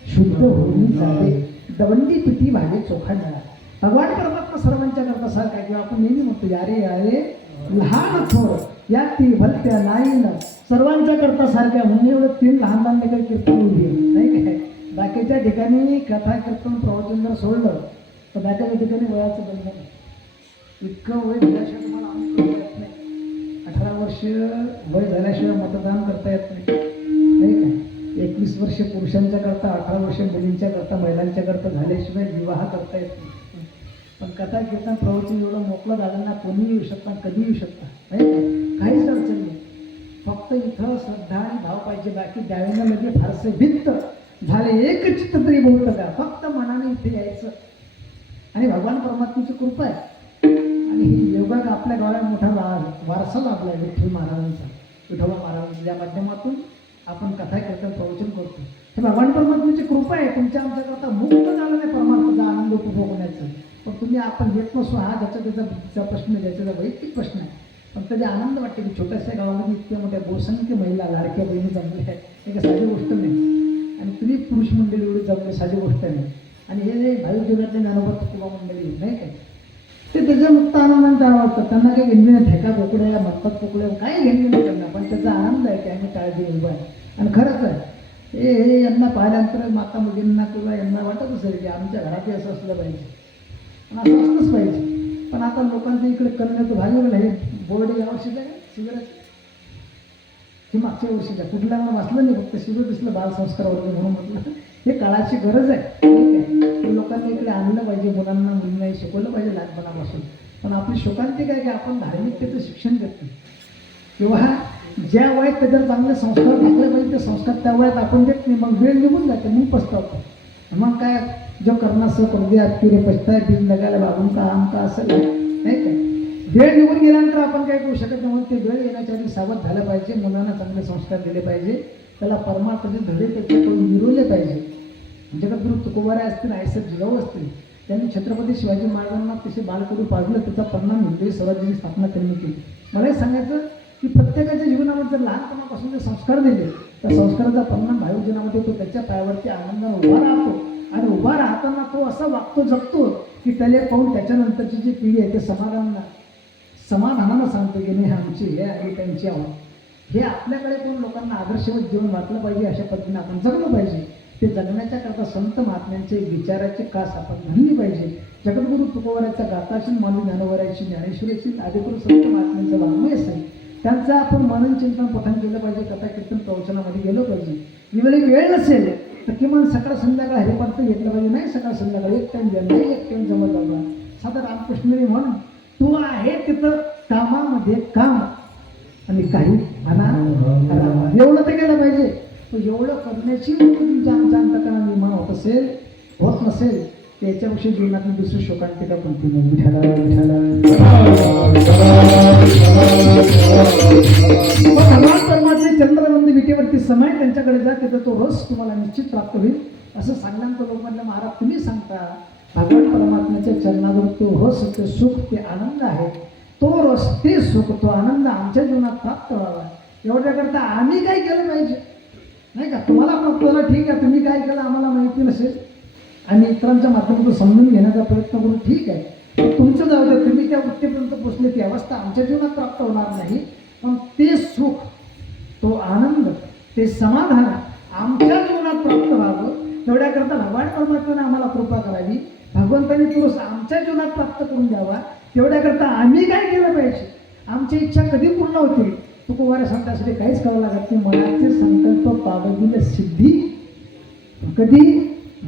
शुद्ध होऊन जावे, दवंडी पिठी व्हावे चोखा नळा. भगवान परमात्मा सर्वांच्या करता सारखा आहे. किंवा आपण नेहमी म्हणतो यारे यारे लहान थोर या ती भलत्या नाही ना, सर्वांच्या करता सारख्या. म्हणून एवढं 3 लहान लहान लेकर कीर्तन उभी नाही काय. बाकीच्या ठिकाणी कथा कीर्तन प्रवचन जर सोडलं तर बाकीच्या ठिकाणी वयाचं बंधन आहे. इतकं वय झाल्याशिवाय तुम्हाला आम्ही करू येत नाही. 18 वर्ष वय झाल्याशिवाय मतदान करता येत नाही काय. 21 वर्ष पुरुषांच्या करता, 18 वर्ष मुलींच्या करता, महिलांच्या करता झाल्याशिवाय विवाह करता येत नाही. पण कथा कीर्तन प्रवचन एवढं मोकळं झालं ना, कोणी येऊ शकता, कधी येऊ शकता नाही काय. काहीच अडचण नाही. फक्त इथं श्रद्धा आणि भाव पाहिजे. बाकी द्यावेनं लगे फारसे भित्त झाले एक चित्त तरी बोलतं का. फक्त मनाने इथे यायचं आणि भगवान परमात्म्याची कृपा आहे. आणि ही योगाग आपल्या गावाला मोठा वारसा लाभला आहे विठ्ठल महाराजांचा, विठोबा महाराजांचा. ज्या माध्यमातून आपण कथा कीर्तन प्रवचन करतो, हे भगवान परमात्म्याची कृपा आहे. तुमच्या आमच्याकरता मुक्त झालं नाही परमार्थाचा आनंद उपभोगण्याचं. पण तुम्ही आपण येत नसो हा ज्याचा त्याचा बुद्धीचा प्रश्न ज्याचा वैयक्तिक प्रश्न आहे. पण कधी आनंद वाटते की छोट्याशा गावामध्ये इतक्या मोठ्या बहुसंख्य महिला लाडक्या बहिणी जमल्या आहेत. हे काही साधी गोष्ट नाही. आणि तुम्ही पुरुष मंडळी एवढी जमले साधी गोष्ट नाही. आणि हे भाविक जीवनातले ज्ञानोबा तुकोबा मंडळी नाही काय ते त्याच्या मुक्त आनंदाने त्या आवडतात. त्यांना काही घेणं नाही ठेका पोकड्या मतपत पोकड्या काही घेणं नाही त्यांना. पण त्याचा आनंद आहे की आम्ही काळजी उभा आहे. आणि खरंच आहे हे यांना पाहिल्यानंतर माता मुलींना किंवा यांना वाटत असेल की आमच्या घरातही असं असलं पाहिजे. पण असं असलंच पाहिजे. पण आता लोकांच्या इकडे करण्याचं भाजी हे बोर्ड यावर्षीचं आहे सिगरेट ही मागच्या वर्षीच्या कुठल्या वाचलं नाही फक्त शिबिर दिसलं बालसंस्कार वर्ग म्हणून म्हटलं हे काळाची गरज आहे. ठीक आहे लोकांनी इकडे आणलं पाहिजे मुलांना मुलींनाही शिकवलं पाहिजे लहानपणापासून. पण आपली शोकांती काय की आपण धार्मिकतेचं शिक्षण देत नाही किंवा ज्या वयात त्याच्यावर चांगले संस्कार टाकले पाहिजे ते संस्कार त्या वयात आपण देत नाही. मग वेळ निघून जाते मग पस्तावतो. मग काय जो करण्याचं करू दे अटकिरे पछताय बिन लगायला बाबून का आम का असं नाही काय वेळ निघून गेल्यानंतर आपण काय करू शकत नाही. म्हणून ते वेळ येण्याच्या आधी सावध झालं पाहिजे. मुलांना चांगले संस्कार दिले पाहिजे. त्याला परमार्थाचे धडे त्याच्याकडून मिळवले पाहिजे. जगद्गुरु तुकोबाराय असतील आईसाहेब जिजाऊ असतील त्यांनी छत्रपती शिवाजी महाराजांना तसे बालकडू पाजलं. त्याचा परिणाम हिंदवी स्वराज्याची स्थापना त्यांनी केली. मला हे सांगायचं की प्रत्येकाच्या जीवनामध्ये जर लहानपणापासून जे संस्कार दिले त्या संस्काराचा परिणाम भाविक जीवनामध्ये तो त्याच्या पायावरती आनंदाने उभा राहतो. आणि उभा राहताना तो असा वागतो जगतो की त्याला पाहून त्याच्यानंतरची जी पिढी आहे ते समाधानानं सांगतो की नाही आमची हे आहे त्यांची आवड. हे आपल्याकडे पण लोकांना आदर्शवत जीवन वाटलं पाहिजे. अशा पद्धतीने आपण जगलं पाहिजे. ते जगण्याच्या करता संत महात्म्यांचे विचाराचे कास आपण म्हणली पाहिजे. जगद्गुरु तुकोबारायचा गाथा असेल मानवी ज्ञानोबारायची ज्ञानेश्वरीची आदिगुरु संत महात्म्यांचं वाङ्मय असेल त्यांचं आपण मनन चिंतन पठण केलं पाहिजे. कथा कीर्तन प्रवचनामध्ये गेलं पाहिजे. वेळी वेळ नसेल तर किमान सकाळ संध्याकाळ हरिपाठ घेतलं पाहिजे. नाही सकाळ संध्याकाळ एक टाइम द्या नाही एक टाइम जमत बाबा. साधा रामकृष्णने म्हण तू आहे तिथं कामामध्ये काम आणि काही म्हणा एवढं तर केलं पाहिजे. तो एवढं करण्याची तुमच्या आमच्या अंतकरणात निर्माण होत असेल होत नसेल त्याच्यापेक्षा जीवनातली दुसरी शोकांतिका कोणती नाही. भगवान परमात्मे चंद्रबंद विटेवरती समय त्यांच्याकडे जा तिथं तो रस तुम्हाला निश्चित प्राप्त होईल असं सांगल्यानंतर लोक म्हणलं महाराज तुम्ही सांगता भगवान परमात्म्याच्या चरणावर तो रस ते सुख ते आनंद आहे. तो रस ते सुख तो आनंद आमच्या जीवनात प्राप्त व्हावा एवढ्याकरता आम्ही काय केलं पाहिजे नाही का. तुम्हाला प्राप्त ठीक आहे तुम्ही काय केलं आम्हाला माहिती नसेल आणि इतरांच्या माध्यमातून समजून घेण्याचा प्रयत्न करू ठीक आहे. तुमचं जाऊ द्या तुम्ही त्या वृत्तीपर्यंत पोचले ती अवस्था आमच्या जीवनात प्राप्त होणार नाही. पण ते सुख तो आनंद ते समाधान आमच्या जीवनात प्राप्त व्हावं तेवढ्याकरता भगवान परमात्म्याने आम्हाला कृपा करावी. भगवंतांनी तो आमच्या जीवनात प्राप्त करून द्यावा तेवढ्याकरता आम्ही काय केलं पाहिजे. आमची इच्छा कधी पूर्ण होतील तुकोबारा सांगण्यासाठी काहीच करावं लागत नाही. मनाचे संकल्प पावतील सिद्धी कधी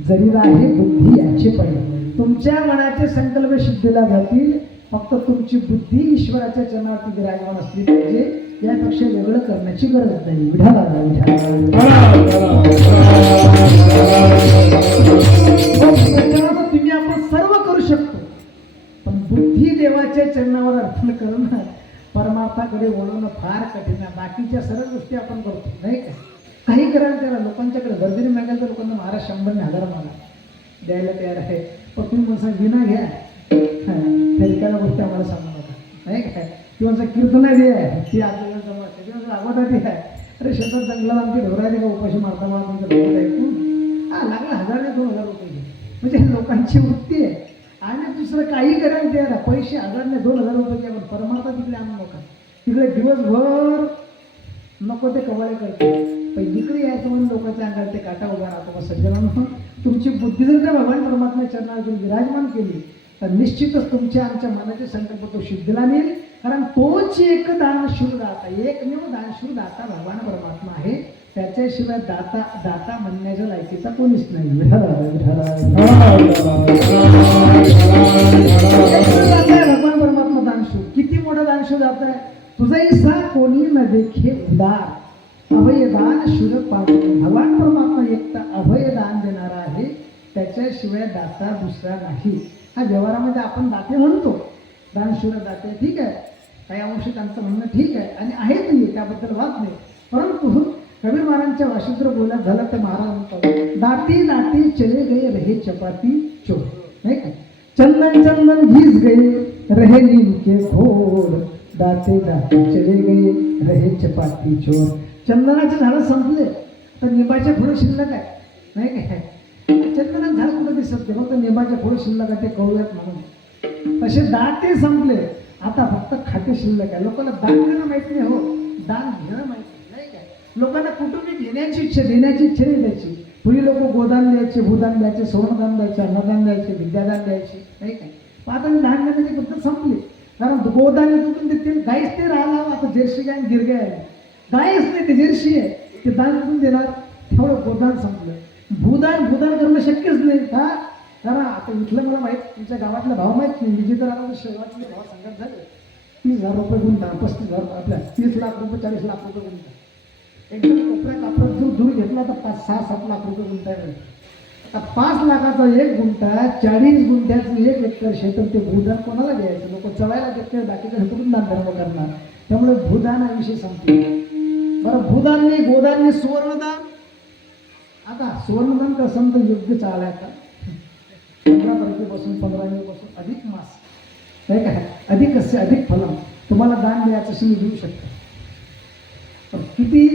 जरी आहे बुद्धी याचे पडले. तुमच्या मनाचे संकल्प सिद्धीला जातील फक्त तुमची बुद्धी ईश्वराच्या चरणावरती विराजमान असली पाहिजे. यापेक्षा वेगळं करण्याची गरज नाही. विठाला तुम्ही आपण सर्व करू शकतो पण बुद्धी देवाच्या चरणावर अर्पण करणं परमार्थाकडे वळवणं फार कठीण आहे. बाकीच्या सर्व गोष्टी आपण करतो नाही का. काही करायला त्याला लोकांच्याकडे गर्दीने मागायला तर लोकांना महाराज 100 ने 1000 मला द्यायला तयार आहे. पण तुम्ही म्हणसा विना घ्या त्या रिकाम्या गोष्टी आम्हाला सांगू नका नाही काय. किंवा कीर्तना दे ती आपल्याला जमत त्याच्यावर अगोदर आहे. अरे शेतात जंगलात आमची ढोरायचे का उपाशी मारता मला तुमचं लोक ऐकून लागला 1000 ने 2000 रुपये म्हणजे लोकांची वृत्ती आहे. आणि दुसरं काही करायला तयार आहे. पैसे 1000 ने 2000 रुपये घ्या पण परमार्थ तिकडे आणू नका. तिकडे दिवसभर नको ते कवाळे करते पण इकडे यायचं म्हणून लोकांच्या अंगात ते काटा उभा राहतो. सज्जनांनो तुमची बुद्धी जर त्या भगवान परमात्मा चरणावर विराजमान केली तर निश्चितच तुमच्या आमच्या मनाचे संकल्प तो सिद्धीला नेईल. कारण तोच एक दानशूर दाता एकमेव दानशूर दाता भगवान परमात्मा आहे. त्याच्याशिवाय दाता म्हणण्याच्या लायकीचा कोणीच नाही. भगवान परमात्मा दानशूर किती मोठा दानशूर दाता आहे. तुझा इसा कोणी न देखे उदार अभयदान शूर पावतो. भगवान परमात्मा एकटा अभयदान देणारा आहे. त्याच्याशिवाय दाता दुसरा नाही. हा व्यवहारामध्ये आपण दाते म्हणतो दानशूर दाते ठीक आहे. काही अंशी त्यांचं म्हणणं ठीक आहे आणि आहे तुम्ही त्याबद्दल वाद नाही. परंतु कबीर महाराजांच्या वाशित्र बोलण्यात झालं तर महाराज म्हणतात दाती दाती चले गए रहे चपाती चोर नाही का. चंदन चंदन भीज गए रहे नीम के घोर, दाते दाते चले गए रहे चपाती चोर. चंदनाचे झाडं संपले तर निंबाचे फुलं शिल्लक आहे, नाही काय? चंदनाचं झाड कुठं दिसत नाही, फक्त निंबाचे फुलं शिल्लक आहे, ते कळूयात म्हणून. असे दाते संपले, आता फक्त खाते शिल्लक आहे. लोकांना दान देणं माहित नाही हो, दान घेणं माहित नाही काय? लोकांना कुठूनही घेण्याची इच्छा, देण्याची इच्छा नाही द्यायची. पूर्वी लोक गोदान द्यायचे, भूदान द्यायचे, स्वर्णदान द्यायचे, अन्नदान द्यायचे, विद्यादान द्यायचे, नाही काय? पण आता दान देण्याची पद्धत संपली. कारण गोदान कुठून देतील? गाईच ते राहिला. आता जर्सी गाय गिरगे आहे, गायच नाही, ते जर्सी आहे, ते दान कुठून देणार? तेवढं गोदान संपलं. भूदान करणं शक्यच नाही का? कारण आता इथलं मला माहीत, तुमच्या गावातला भाव माहीत नाही. विजेता आता शहरातले भाव सांगत झाले 30,000 रुपये गुंठा, 35,000 आपल्या 30 लाख रुपये, 40 लाख रुपये गुंठा. एकदम कोपऱ्या कापरात जो दूर घेतला तर 5-6-7 लाख रुपये गुंठा आहे. आता 5 लाखाचा एक गुंठा, 40 गुंठ्याचं 1 एकर क्षेत्र, ते भूदान कोणाला द्यायचं? लोक चवायला देत नाही, बाकीच्या कुठून दान धर्म करणार? त्यामुळे भूदान हा विषय संपला. बरं, भूदान नाही, गोदान नाही, सुवर्णदान. आता सुवर्णदान कसं तर योग्य चालाय का? 15 तारखेपासून 15 मेपासून अधिक मास, नाही काय? अधिक कसे अधिक फलम, तुम्हाला दान द्यायचं असे मी देऊ शकतो. पण किती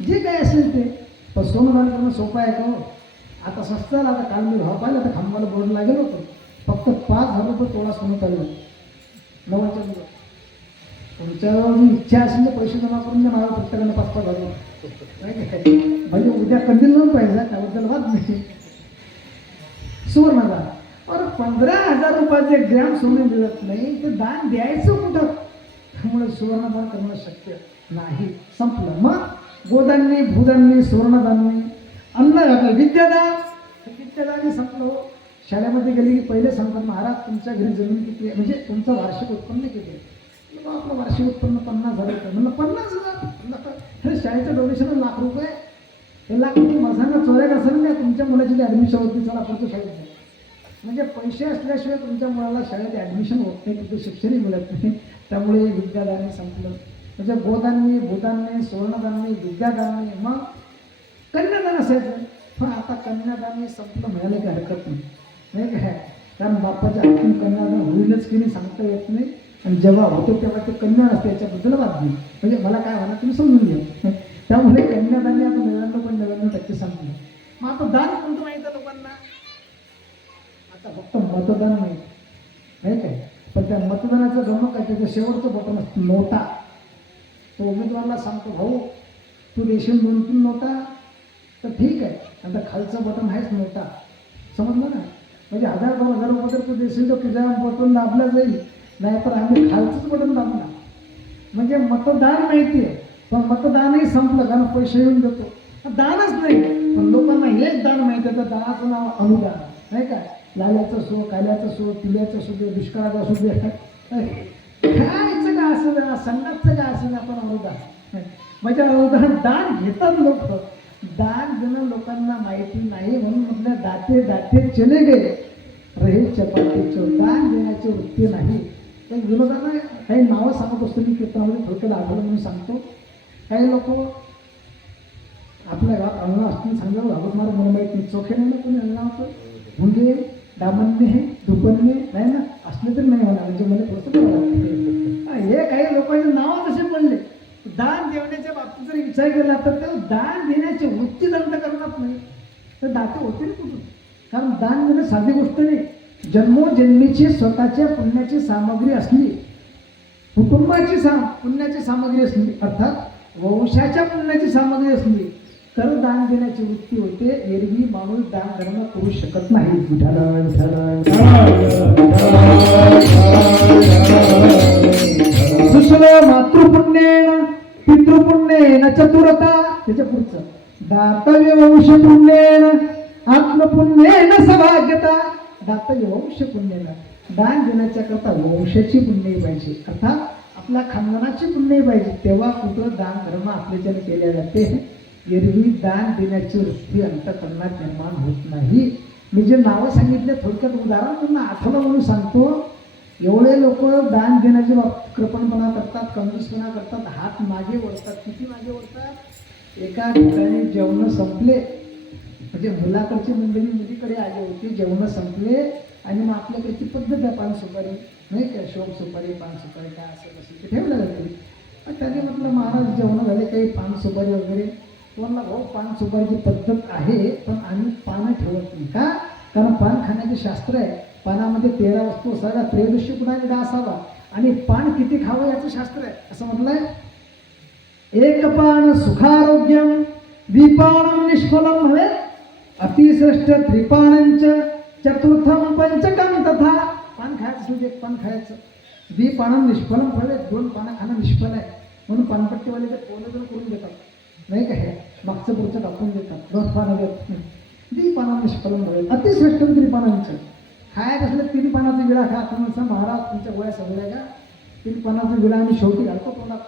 जे काय असेल ते. पण सोनं करणं सोपं आहे का हो? आता स्वस्त झालं. आता काल मी भाव पाहिला तर खांबाला बोर्ड लागेल होतं, फक्त 5,000 रुपये तोळा सोनं चाललं नवाच्या दिवस. तुमच्यावर इच्छा असेल तर पैसे जमा करून द्या, मला प्रत्येकाने 5,000 रुपये, म्हणजे उद्या कंदील जाऊन पाहिजे, त्याबद्दल वाद नाही. सुवर्णदान, बरं 15,000 रुपयाचे ग्रॅम सोने मिळत नाही, ते दान द्यायचं कुठं? त्यामुळे सुवर्णदान करणं शक्य नाही, संपलं. मग गोदान नाही, भूदान नाही, सुवर्णदान नाही, अन्न विद्यादान संपलं. शाळेमध्ये गेले की पहिले सांगतात, महाराज तुमच्या घरी जमीन किती आहे, म्हणजे तुमचं वार्षिक उत्पन्न किती आहे? आपलं वार्षिक उत्पन्न 50,000 रुपये. म्हणलं 50,000? हे शाळेचं डोनेशन ₹1,00,000 रुपये. हे लाख रुपये माझ्यांना चोऱ्या कसं नाही, तुमच्या मुलाची ॲडमिशन होती, चला पुढचं शाळेत नाही. म्हणजे पैसे असल्याशिवाय तुमच्या मुलाला शाळेत ॲडमिशन होत नाही, तिथे शिक्षणही मिळत नाही. त्यामुळे विद्यादान संपलं. म्हणजे गोदान नाही, भूदान नाही, सुवर्णदान नाही, विद्यादान नाही. मग कन्यादान असायचं. पण आता कन्यादान संपलं म्हणायला काही हरकत नाही, नाही काय? कारण बापाच्या हातून कन्यादान होईलच की नाही सांगता येत नाही. आणि जेव्हा होतो तेव्हा ते कन्या नसते, याच्याबद्दल वाद नाही. म्हणजे मला काय म्हणा तुम्ही समजून घ्या. त्यामुळे कन्यादान आता 99.99% संपलं. मग आता दान कोणतं माहिती आहे लोकांना? आता फक्त मतदान माहिती, नाही काय? पण त्या मतदानाचं गमक काय, त्याचं शेवटचं बटन असतं नोटा. तो उमेदवाराला सांगतो, भाऊ तू देशील 2-3 नोटा तर ठीक आहे, आता खालचं बटन आहेच नोटा, समजलं ना? म्हणजे 1,000-2,000 रुपये तर तू देशील, तो तुझ्या बटन दाबला जाईल, नाहीतर आम्ही खालचंच बटन दाबणार. म्हणजे मतदान माहिती आहे, पण मतदानही संपलं, कारण पैसे येऊन देतो, दानच नाही. पण लोकांना एक दान माहिती आहे, तर दानाचं नाव अनुदान, नाही काय? लाल्याचं सो, काल्याचं सो, पिल्याचं सो दे, दुष्काळाचं असू दे, खायचं का असं दे, संघाचं का असं दे, आपण अनुदान. म्हणजे अनुदान दान घेतात लोक, दान देणं लोकांना माहिती नाही. म्हणून म्हटलं दाते दाते चले गए रहे चपातीचं. दान देण्याची वृत्ती नाही. त्या विरोधांना काही नावं सांगत असतो मी कीर्तनामध्ये, थोडक्यात आठवलं म्हणून सांगतो. काही लोक आपल्या गावात अन्न असतील, सांगावं लागत मला माहीत नाही, चोखे नाही ना कोणी अन्न होतं, मुंगे डामन्य हे दुपन्य नाही ना, असले तरी नाही होणार, म्हणजे मला थोडंसं बरं लागतं. हे काही लोकांचे नावं कसे पडले. दान देण्याच्या बाबतीत जर विचार केला तर ते दान देण्याची वृत्ती दंत करणार नाही, तर दाते होतील कुठून? कारण दान देणं साधी गोष्ट नाही. जन्मोजन्मीची स्वतःच्या पुण्याची सामग्री असली, कुटुंबाची पुण्याची सामग्री असली, अर्थात वंशाच्या पुण्याची सामग्री असली तर दान देण्याची वृत्ती होते. एरवी माणूस दान धर्म करू शकत नाही. सुशल मातृपुण्येन पितृपुण्येन चतुरता. त्याच्या पुढचं दातव्य वंश पुण्येन आत्मपुण्येन सौभाग्यता. दातव्य वंश पुण्येन, दान देण्याच्या करता वंशाची पुण्यही पाहिजे, अर्थात आपल्या खानदानाची पुण्यही पाहिजे, तेव्हा कुठं दान धर्म आपल्याच्याने केल्या जाते. एरवी दान देण्याची वृत्ती अंतःकरणात निर्माण होत नाही. मी जे नावं सांगितले थोडक्यात उदाहरण त्यांना आठवलं म्हणून सांगतो. एवढे लोक दान देण्याच्या बाबतीत कृपणपणा करतात, कंजूसपणा करतात, हात मागे वळतात. किती मागे वळतात? एका ठिकाणी जेवण संपले, म्हणजे मुलाकडची मंडळी मुलीकडे आली होती, जेवण संपले आणि मग आपल्याकडची पद्धत आहे पान सुपारी नाही का, शोभ सुपारी पान सुपारी काय असेल असेल ते ठेवलं जाते. पण त्यांनी म्हटलं महाराज जेवण झाले काही पान सुपारी वगैरे. तुम्हाला भाऊ पान सुपारीची पद्धत आहे पण आम्ही पानं ठेवत नाही. का? कारण पान खाण्याचे शास्त्र आहे. पानामध्ये 13 वस्तू असाव्या, त्रयोदशी पुन्हा विडा असावा आणि पान किती खावं याचं शास्त्र आहे. असं म्हटलंय, एक पान सुखारोग्यम द्विपानं निष्फलम हवे अतिश्रेष्ठ त्रिपाणंच चतुर्थम पंचकम तथा. पान खायचं असेल एक पान खायचं. द्विपानं निष्फलम हवे, 2 पानं खाणं निष्फल आहे म्हणून पानपट्टीवाले ते पोलेजन करून देतात नाही का, हे मागचं पुढचं टाकून देतात, 2 पानं देत नाही. द्विपानं निष्फलम हवे अतिश्रेष्ठ त्रिपाणंच. खायचं असलं 3 पानाचा विडा खा. तुम्ही महाराज तुमच्या गोळ्या सगळ्या का 3 पानाचा विडा आम्ही शेवटी घालतो तोंडात,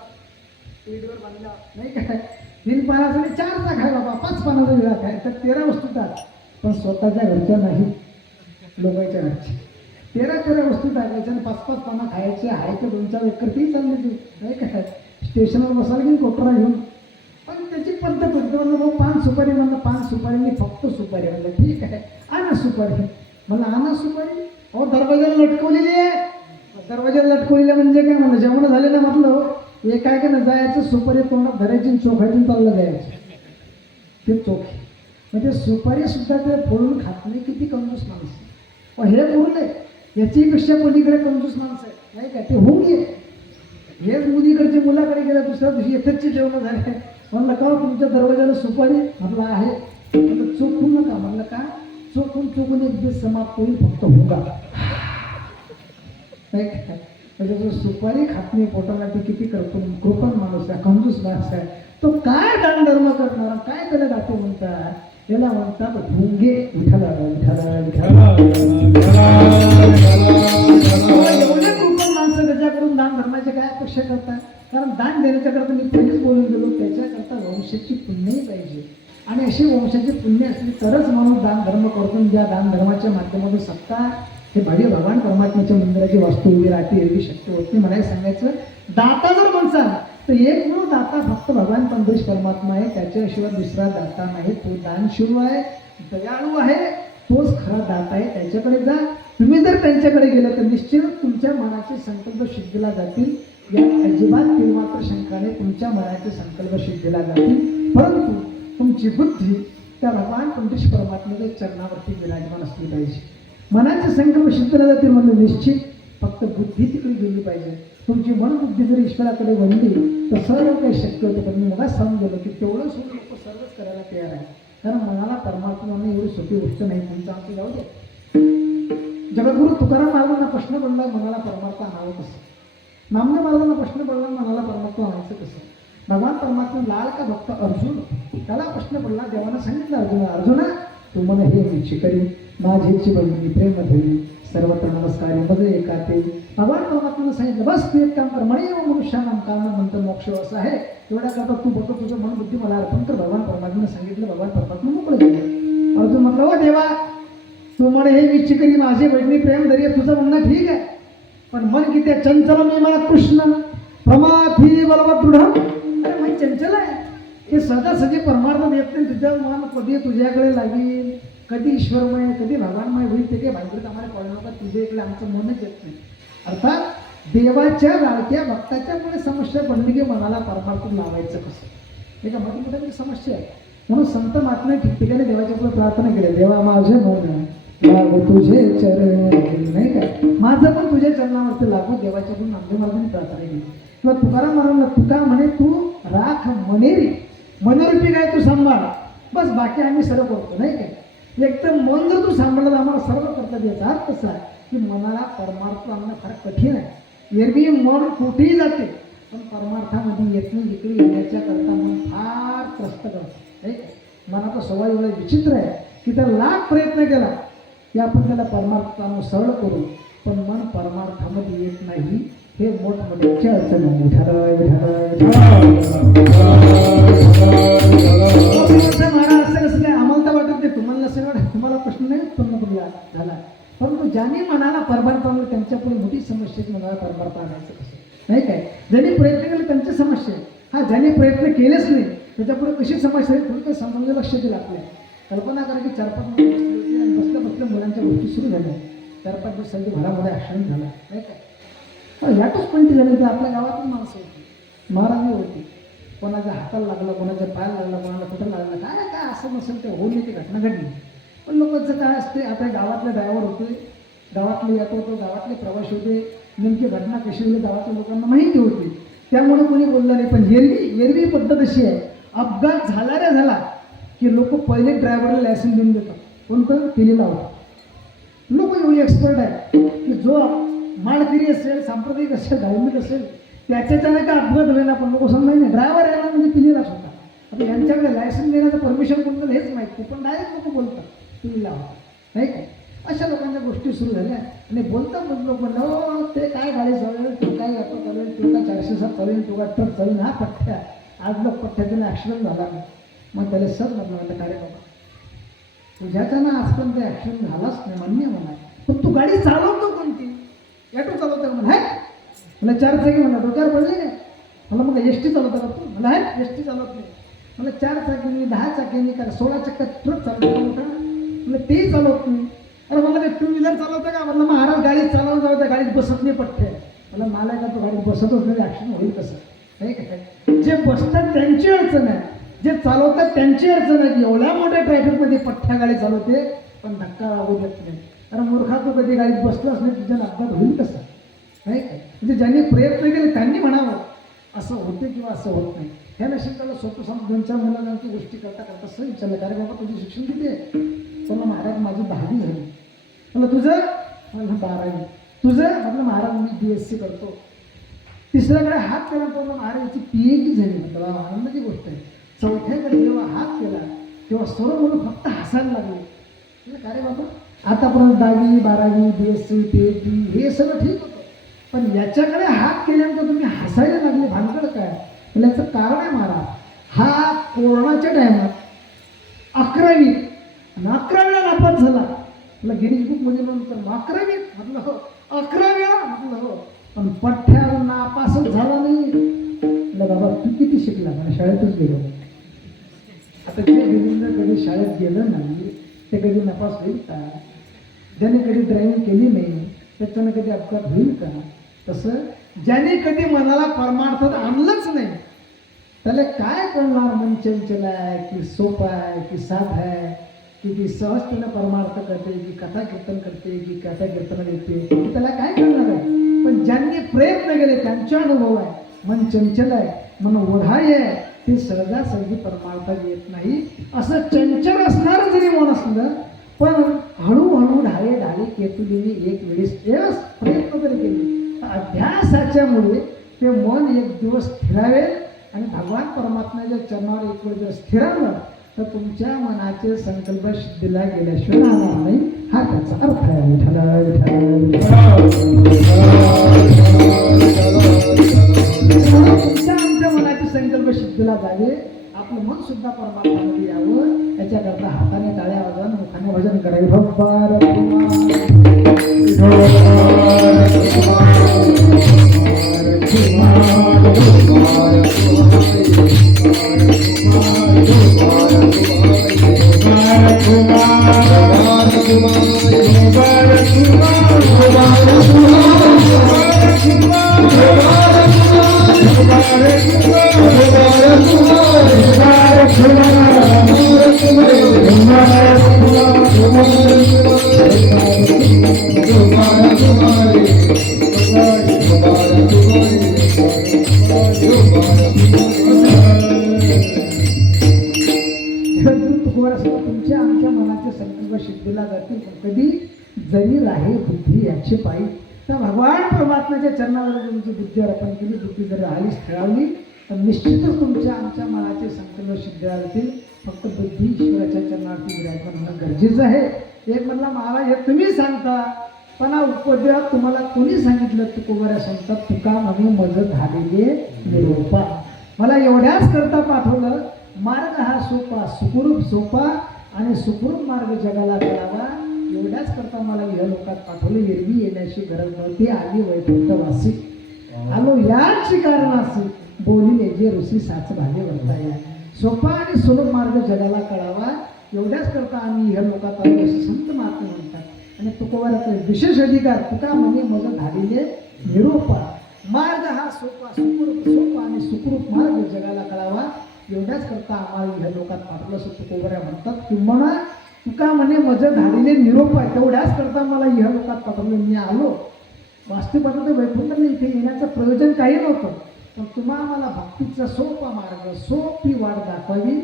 पेडवर बांधला नाही काय. 3 पानाचा आणि 4चा खाय बाबा, 5 पानाचा विडा खाय. तर 13 वस्तू टाक, पण स्वतःच्या घरच्या नाही, लोकांच्या घरच्या 13 वस्तू टाकायच्या आणि 5-5 पानं खायचे. आहे तर 2-4 एकर ती चालली ती नाही काय. स्टेशनवर बसायला घेऊन कोटरा घेऊन. पण त्याची पद्धत होती. म्हणलं भाऊ पान सुपारी, म्हणलं पान सुपारी नाही फक्त सुपारी. म्हणलं ठीक आहे आणा सुपारी. म्हणलं आणा सुपारी. अहो दरवाजाला लटकवलेली आहे. दरवाजाला लटकवलेली म्हणजे काय म्हणलं, जेवण झाले ना म्हटलं हे काय का ना जायचं सुपारी तोंडात धरायची चोखायची चाललं जायचं ते चोखे. म्हणजे सुपारी सुद्धा ते फोडून खात नाही. किती कंजूस माणसं. हे बोलले याच्यापेक्षा पलीकडे कंजूस माणसं आहे नाही का. ते होऊन घे हेच मुलीकडचे मुलाकडे गेल्या दुसऱ्या दिवशी येथेच जेवण झाले. म्हणलं का तुमच्या दरवाजाला सुपारी. म्हटलं आहे. म्हटलं चोखून नका. म्हटलं का चोखून एक दिवस समाप्त होईल, फक्त हुंगा नाही का. म्हणजे सुपारी खात नाही पोटाला ती किती कृपण माणूस आहे, कंजूस माणूस आहे. तो काय दान धर्म करणार, काय त्याला दाते म्हणतात, याला म्हणतात भुंगे. विठाला विठाला विठाला. एवढे कृपण माणसं त्याच्याकडून दान धर्माचे काय अपेक्षा करतात. कारण दान देण्याच्याकरता मी पहिलेच बोलून गेलो, त्याच्याकरता वंशाची पुण्यही पाहिजे. आणि अशी वंशाची पुण्य असली तरच माणूस दान धर्म करतो. ज्या दान धर्माच्या माध्यमातून सत्ता हे भावी भगवान परमात्म्याच्या मंदिराची वास्तू उभी राहते, एवढी शक्य होत नाही. मला सांगायचं दाता जर म्हणसाल तर एक म्हणून दाता फक्त भगवान पंढरीश परमात्मा आहे. त्याच्याशिवाय दुसरा दाता नाही. तो दानशूर आहे, दयाळू आहे, तोच खरा दाता आहे. त्याच्याकडे जा. तुम्ही जर त्यांच्याकडे गेले तर निश्चित तुमच्या मनाचे संकल्प सिद्धीला जातील. यात अजिबात तिळमात्र शंका नाही. तुमच्या मनाचे संकल्प सिद्धीला जातील. परंतु तुमची बुद्धी त्या भगवान पंढरीश परमात्म्याच्या चरणावरती विराजमान असली पाहिजे. मनाचे संकल्प सिद्धीला जातील म्हणजे निश्चित फक्त बुद्धी तिकडे गेली पाहिजे. तुमची मनबुद्धी जर ईश्वराकडे वळली तर सर्व काही शक्य होतं. पण मी मला सांगून गेलो की तेवढं सोडून लोक सर्वच करायला तयार आहे. कारण मनाला परमात्म्याने एवढी सोपी गोष्ट नाही. तुमचं आमचं जाऊ दे. जगद्गुरु तुकाराम महाराजांना प्रश्न पडला मनाला परमात्मा आणावं कसं. नामदेव महाराजांना प्रश्न पडला मनाला परमात्मा आणायचं कसं. भगवान परमात्मा लाल का भक्त अर्जुन, त्याला प्रश्न पडला. देवानं सांगितलं अर्जुना तू मन हे इच्छी करी माझीची बहिणी प्रेम धरी सर्वत्र नमस्कारी मज एकाते. भगवान परमात्म्यानं सांगितलं बस तू एक काम कर. म्हणे मनुष्यानाम कारण नंतर मोक्ष असं आहे. एवढ्या करता तू बघतो तुझं मन बुद्धी मला अर्पण कर. भगवान परमात्म्यानं सांगितलं. भगवान परमात्मा मोकळे गेले. अर्जुन म्हटलं हो देवा तू म्हणे हे इच्छी करी माझी बहिणी प्रेम धरी, तुझं म्हणणं ठीक आहे. पण मन किती चंचल मी मला कृष्ण प्रमाथी बलवत दृढ. अरे मन चंचल आहे. हे सहजासहजी परमार्थ देत नाही. तुझं मन कधी तुझ्याकडे लागेल, कधी ईश्वरमय कधी भगवानमय होईल ते काही भांडवत आम्हाला कळलं नका. तुझ्या इकडे आमचं मनच येत नाही. अर्थात देवाच्या लाडक्या भक्ताच्यामुळे समस्या बनली की मनाला परमार्थ लावायचं कसं, हे का मोठी मोठी समस्या आहे. म्हणून संत महात्मे ठिकठिकाणी देवाच्या पुढे प्रार्थना केली. देवा माझे मन लागू तुझे चरण नाही का, माझं पण तुझ्या चरणावरती लागू. देवाच्या पुढे नामदेव महाराजांनी प्रार्थना केली. किंवा तुकाराम महाराजांना तुका म्हणे तू राख मनेरी, मनरूपी काय तू सांभाळ बस, बाकी आम्ही सर्व करतो नाही काय. एकदम मन जर तू सांभाळलं तर आम्हाला सर्व करता याचा अर्थ कसा आहे की मनाला परमार्थ आणणं फार कठीण आहे. एरवी मन कुठेही जाते पण परमार्थामध्ये येत नाही. इकडे येण्याच्या करता मन फार त्रस्त करतो नाही काय. मनाचा स्वभाव एवढा विचित्र आहे की त्याला लाख प्रयत्न केला की आपण त्याला परमार्थानं सरळ करू, पण मन परमार्थामध्ये येत नाही. हे मोठमोठ्याची अडचण आहे. महाराज असं कसं काय आम्हाला तर वाटत नाही, तुम्हाला नसेल वाटत, तुम्हाला प्रश्न नाही उत्पन्न करूया झाला. परंतु ज्यांनी मनाला परमार्थ आणलं त्यांच्या पुढे मोठी समस्या मनाला परमार्थ आणायचं कसं नाही काय. ज्यांनी प्रयत्न केले त्यांची समस्या आहे. हा ज्यांनी प्रयत्न केलेच नाही त्याच्यापुढे कशी समस्या आहे थोडी काही समजायला लक्ष दिलं. आपल्या कल्पना करा की 4-5 बसल्या मुलांच्या गोष्टी सुरू झाल्या. 4-5 दिवसांची भरामध्ये ॲक्सिडेंट झाला नाही काय. यातच पलटी झाली तर आपल्या गावातून माणसं होती, महाराजी होती. कोणाच्या हाताला लागलं, कोणाच्या पायाला लागलं, कोणाला कुठं लागलं, काय असं नसेल ते होऊन ती घटना घडली. पण लोकांचं काय असते, आता गावातले ड्रायव्हर होते, गावातले येत होते, गावातले प्रवासी होते, नेमकी घटना कशी होती गावातल्या लोकांना माहिती होती, त्यामुळे कोणी बोललं नाही. पण एरवी पद्धत अशी आहे, अपघात झाला की लोक पहिले ड्रायव्हरला लायसन देऊन देतात. कोणतं पिलेला होता. लोक एवढी एक्सपर्ट आहे की जो माळकरी असेल, सांप्रदायिक असेल, धार्मिक असेल, त्याच्याने काय अपघात होईल, पण लोक समजा नाही ड्रायव्हर यायला म्हणजे पिलेलाच होता. आता यांच्याकडे लायसन देण्याचं परमिशन कोणतं हेच माहिती, पण डायरेक्ट लोक बोलतात पिलेला होता नाही काय. अशा लोकांच्या गोष्टी सुरू झाल्या आणि बोलतात लोक म्हणलं हो ते काय गाडी चालवेल, तू काय ऑटो चालवेल, तू का 407 चालवेल, तू का ट्रक चालवेल, हा पठ्ठ्या आज लोक पठ्ठ्यातून ॲक्सिडेंट झाला. मग त्याला सर म्हटलं काय रे बाबा, तुझ्याच्यानं आजपर्यंत ते ॲक्सिडेंट झालाच नाही मान्य म्हणा, पण तू गाडी चालवतो कोणती, ॲटो चालवतो म्हणा आहे, मला 4 चाकी म्हणा डोक्यावर पडले नाही, मला मग एस टी चालवता का तू, मला आहे एस टी चालवत नाही, मला 4 चाकीनी 10 चाकीनी का 16 चक्क्यात ट्रक चालवतो मोठा, मला तेही चालवत नाही. अरे मला ते 2 व्हीलर चालवतं का, म्हटलं महाराज गाडीत चालवून जाऊ, त्या गाडीत बसत नाही पठ्ठे, मला मला का तो गाडीत बसतच नाही, ॲक्सिडेंट होईल कसं नाही काय. जे बसतात त्यांची अडचण आहे, जे चालवतात त्यांची अडचण आहे. एवढ्या मोठ्या ट्रॅफिकमध्ये पठ्ठ्या गाडी चालवते पण धक्का लागू देत नाही. अरे मूर्खा तू कधी गाडीत बसलाच नाही, तुझ्या अपघात होईल कसं नाही काय. म्हणजे ज्यांनी प्रयत्न केले त्यांनी म्हणावं असं होते किंवा असं होत नाही. ह्या नशीब त्याला स्वतः सांग 2-4 मुलांची गोष्टी करता असं विचारलं, अरे बाबा तुझं शिक्षण किती आहे, पण महाराज माझी 10वी झाली. म्हटलं तुझं, म्हटलं 12वी. तुझं, म्हटलं महाराज मी BSc करतो. तिसऱ्याकडे हात केला पण महाराज याची PhD झाली. म्हटलं आनंदाची गोष्ट आहे. चौथ्याकडे जेव्हा हात केला तेव्हा सर्व मुलं फक्त हसायला लागले. म्हटलं का रे बाबा, आतापर्यंत 10वी 12वी BSc PhD हे सगळं ठीक होतं, पण याच्याकडे हात केल्यानंतर तुम्ही हसायला लागले, भानगड काय. याचं कारण आहे महाराज, हा कोरोनाच्या टायमात 11वी आणि 11वीला नापास झाला. म्हटलं गिनीज बुकमध्ये नंतर 11वी, म्हटलं हो 11वीला, म्हटलं हो, पण पठ्ठ्या नापासच झाला नाही. म्हटलं बाबा तू किती शिकला, मला शाळेतच गेलो. आता जे गिरींना कधी शाळेत गेलं नाही ते कधी नापास होईल का, ज्याने कधी ड्रायव्हिंग केली नाही त्याच्यानं कधी अपघात होईल का. तसं ज्याने कधी मनाला परमार्थात आणलंच नाही त्याला काय कळणार मन चंचल आहे की सोपं आहे की साध आहे, की ती सहजतेनं परमार्थ करते, की कथा कीर्तन करते, की कथा कीर्तन देते, त्याला काय करणार आहे. पण ज्यांनी प्रयत्न केले त्यांचे अनुभव आहे. मन चंचल आहे, मन ओढाई आहे, ते सहजासहजी परमार्थात येत नाही. असं चंचल असणारं जरी मन असलं पण हळूहळू ढाळे केतुलीने एक वेळेस प्रयत्न जरी केले अभ्यासाच्यामुळे ते मन एक दिवस स्थिरावेल आणि भगवान परमात्म्याच्या चरणावर एक वेळ जर स्थिरावलं तर तुमच्या मनाचे संकल्प सिद्धीला गेल्याशिवाय राहणार नाही. हा त्याचा अर्थ आहे. तुमच्या आमच्या मनाचे संकल्प सिद्धीला जावे, आपलं मन सुद्धा परमात्म्यामध्ये यावं, याच्याकरता हाताने टाळ्या वाजवून मुखाने भजन करावे. भगवान तुमच्या आमच्या मनाचे संकल्प सिद्धीला जातील, कधी जरी राहे बुद्धी याची पायी. तर भगवान परमात्म्याच्या चरणावर तुमची बुद्धी अर्पण केली, बुद्धी जरी आली खेळावली तर निश्चितच तुमच्या आमच्या मनाचे संकल्प सिद्धीला जातील. फक्त बुद्धी ईश्वराच्या चरणावरती विराजमान होणं गरजेचं आहे. एक म्हणला महाराज हे तुम्ही सांगता, पण हा उपदेश तुम्हाला कोणी सांगितलं. तुकोबऱ्या सांगतात तुका म्हणे मज झालेले निरोपा. मला एवढ्याच करता पाठवलं. मार्ग हा सोपा, सुखरूप सोपा आणि सुखरूप मार्ग जगाला कळावा, एवढ्याच करता मला या लोकात पाठवलं. एरवी येण्याची गरज नव्हती, आली वैकुंठवासी. आलो याच कारणासी, बोलिले जे ऋषी साच भाले वर्ताया. सोपा आणि सुलभ मार्ग जगाला कळावा, एवढ्याच करता आम्ही ह्या लोकात आलो असे संत महात्मे म्हणतात. आणि तुकोबाराचा विशेष अधिकार तुका म्हणे मग धाडिले निरोपा मार्ग हा सोपा सोपा आणि सुखरूप मार्ग जगाला कळावा एवढ्याच करता आम्हाला ह्या लोकात पाठवलं असं तुकोबाऱ्या म्हणतात किंवा तुका म्हणे मज धाडिले निरोपा तेवढ्याच करता मला ह्या लोकात पाठवलं मी आलो वास्तविक पाठवतो वैकुंठाला इथे येण्याचं प्रयोजन काही नव्हतं पण तुम्हा मला भक्तीचा सोपा मार्ग सोपी वाट दाखवावी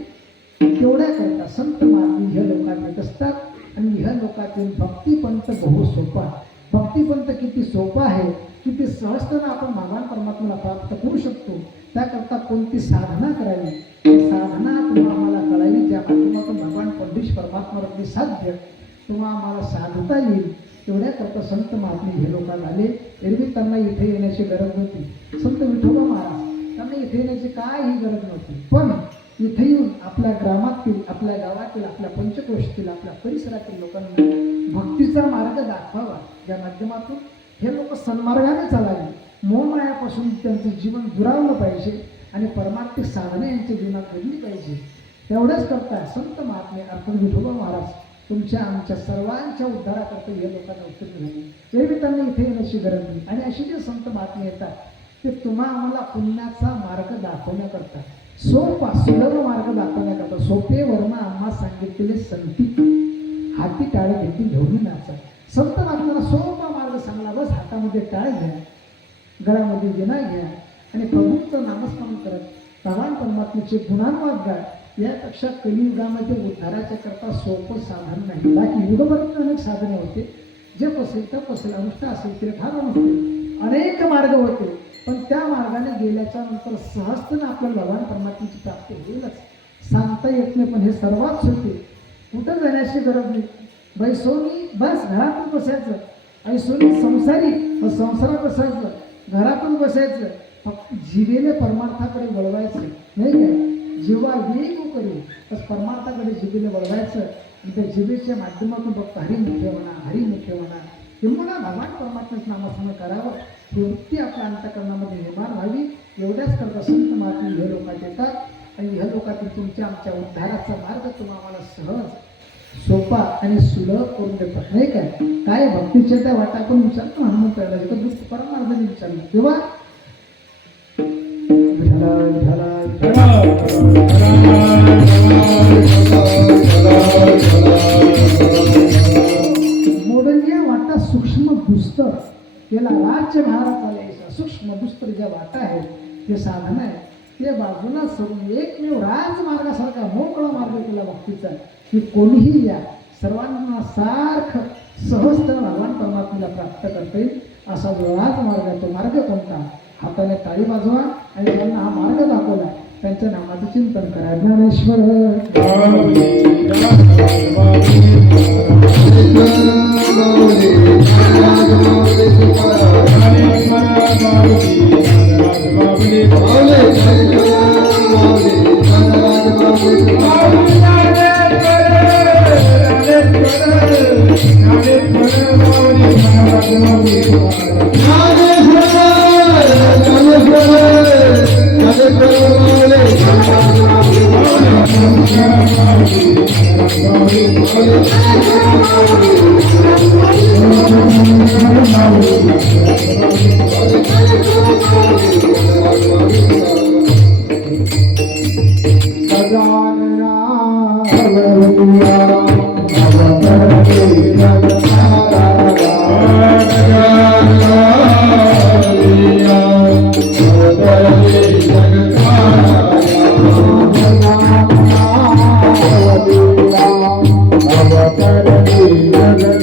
तेवढ्या करता संत महात्मे ह्या लोकात येत असतात आणि ह्या लोकातील भक्तिपंथ बहु सोपा भक्तिपंथ किती सोपा आहे किती सहजतेनं आपण भगवान परमात्म्याला प्राप्त करू शकतो त्याकरता कोणती साधना करावी ती साधना तुम्हाला आम्हाला कळावी ज्या माध्यमातून भगवान पंडित परमात्म्यावरती साध्य तुम्हाला आम्हाला साधता येईल तेवढ्याकरता संत महात्मे हे लोकांना आले एरवी त्यांना इथे येण्याची गरज नव्हती संत विठोबा महाराज त्यांना इथे येण्याची काही गरज नव्हती पण इथे येऊन आपल्या ग्रामातील आपल्या गावातील आपल्या पंचकोशातील आपल्या परिसरातील लोकांना भक्तीचा मार्ग दाखवावा या माध्यमातून हे लोक सन्मार्गाने चालावे मोहमायापासून त्यांचं जीवन दुरावलं पाहिजे आणि परमार्थिक साधने यांच्या जीवनात घडली पाहिजे तेवढंच करता संत महात्मे अर्थात विठोबा महाराज तुमच्या आमच्या सर्वांच्या उद्धाराकरता हे लोकांना उत्तीर्ण झाले तरी त्यांना इथे येण्याची गरज नाही आणि अशी जे संत महात्मे येतात ते तुम्हा आम्हाला पुण्याचा मार्ग दाखवण्याकरता सोपा सुलभ मार्ग दाखवण्याकरता सोपे वर्मा आम्हा सांगितलेले संती हाती टाळे घेतील घेऊन नाचा संत महात्म्याला सोपा मार्ग सांगला बस हातामध्ये टाळ घ्या गळ्यामध्ये विना घ्या आणि प्रभूचं नामस्मरण करत भगवान परमात्म्याचे गुणांवाद गा यापेक्षा कलियुगामध्ये उद्धाराच्या करता सोपं साधन नाही बाकी युगभरात अनेक साधने होते जे पसेल तप असेल अनुष्ठा असेल तीर्थाटन असेल अनेक मार्ग होते पण त्या मार्गाने गेल्याच्या नंतर सहजतेनं आपल्याला भगवान परमात्म्याची प्राप्ती होईलच सांगता येत नाही पण हे सर्वात सोपे कुठं जाण्याची गरज नाही बैसोनी बस घरातून बसायचं ऐसोनी संसारी संसारात बसायचं घरातून बसायचं फक्त जिभेने परमार्थाकडे वळवायचं नाही काय जेव्हा वेग करू तर परमार्थाकडे जिभेने वळवायचं आणि त्या जिभेच्या माध्यमातून फक्त हरिमुख्य म्हणा किंवा भगवान परमात्म्याचं नामस्मरण करावं ही वृत्ती आपल्या अंतःकरणामध्ये निर्माण व्हावी एवढ्याच करता संत महात्मे हे लोकात येतात आणि ह्या लोकातील तुमच्या आमच्या उद्धाराचा मार्ग तुम्हाला सहज सोपा आणि सुलभ करून देतात नाही काय भक्तीच्या त्या वाटा आपण विचारतो हनुमंताला तर दुःख परमार्थाने विचारलं तेव्हा मोडल्या वाटा सूक्ष्म दुस्तर त्याला राज्य महाराज चालायचा सूक्ष्म दुस्तर ज्या वाटा आहेत ते साधन आहे ते बाजूला सोडून एकमेव राजमार्गासारखा मोकळा मार्ग केला भक्तीचा की कोणीही या सर्वांना सारखं सहजतेनं भगवान परमात्म्याला प्राप्त करता येईल असा जो राजमार्ग आहे तो मार्ग कोणता हाताने टाळी वाजवा आणि त्यांना हा मार्ग दाखवला त्यांच्या नामाचं चिंतन करा ज्ञानेश्वर Jagannatha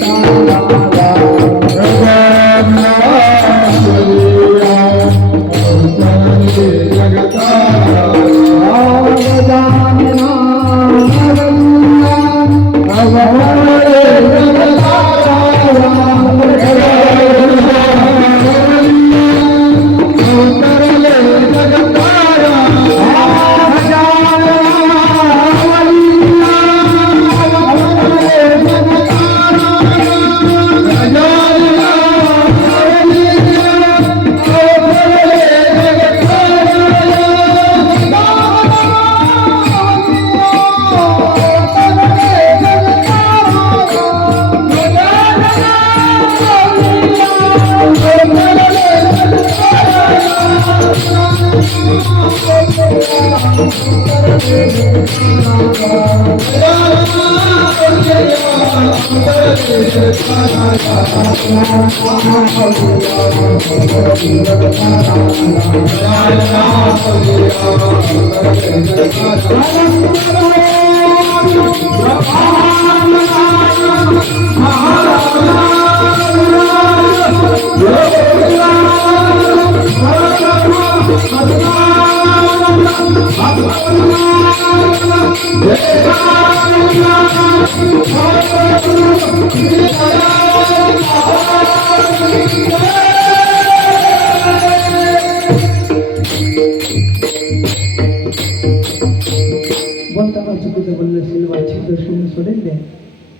बोलताना चुकीचं बोललं असेल वाचिक दर्शवून सोडेल द्या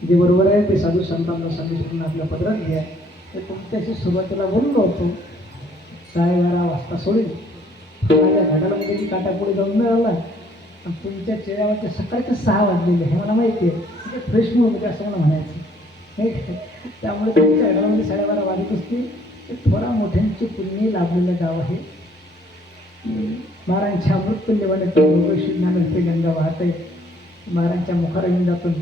जे बरोबर आहे ते साधू संतांना सांगितलं आपल्या पदरात घ्या ते तुमच्याशी सुरुवातीला बोललो होतो 11:30 वाजता सोडेल माझ्या घड्याळामध्ये मी काटापुढे जाऊन मिळाला आणि तुमच्या चेहऱ्यावरचे सकाळचे 6 वाजलेले हे मला माहिती आहे म्हणजे फ्रेश मूड म्हणजे असं मला म्हणायचं हे त्यामुळे तुमच्या घड्याळामध्ये 12:30 वाजत असतील ते थोडा मोठ्यांची पुण्य लाभलेलं गाव आहे महाराजांच्या अमृततुल्यवाने ज्ञानरूपी गंगा वाहते महाराजांच्या मुखारविंदातून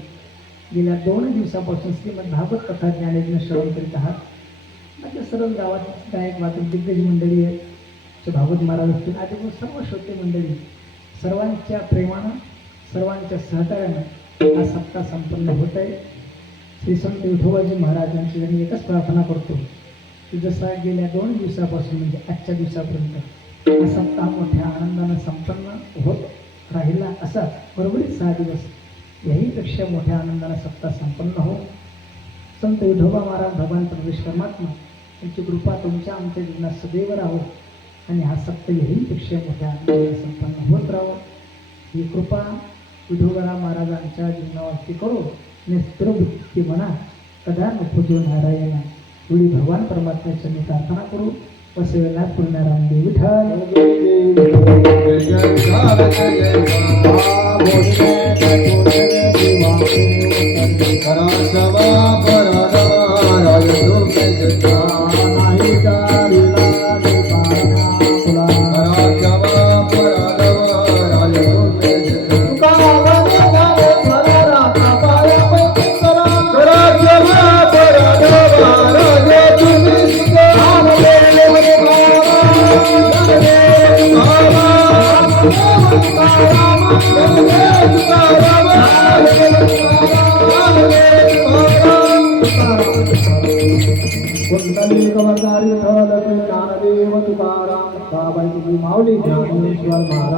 गेल्या 2 दिवसापासून श्रीमद भागवत कथा ज्ञानयज्ञ श्रवण करीत आहात माझ्या सर्व गावात गायक वाचक दिग्गज मंडळी आहे भागवत महाराज असतील आधी सर्व श्रोते मंडळी सर्वांच्या प्रेमानं सर्वांच्या सहकार्यानं हा सप्ताह संपन्न होत आहे श्री संत विठोबाजी महाराजांची मी एकच प्रार्थना करतो की जसा गेल्या 2 दिवसापासून म्हणजे आजच्या दिवसापर्यंत हा सप्ताह मोठ्या आनंदानं संपन्न होत राहिला असा बरोबरीत 6 दिवस याहीपेक्षा मोठ्या आनंदानं सप्ताह संपन्न हो संत विठोबा महाराज भगवान परमेश्वर परमात्मा यांची कृपा तुमच्या आमच्या जीवनात सदैव राहो आणि हा सप्ताह याहीपेक्षा मोठ्या आनंदानं संपन्न होत राहो ही कृपा विठोबा महाराजांच्या जीवनावरती करो आणि स्थिरबुद्धी म्हणा कदा नको जो नारायणा एवढी भगवान परमात्म्याची मी प्रार्थना करू वसवेला पूर्णाराम तुकाराम बाबाजी माऊली ज्ञानेश्वर महाराज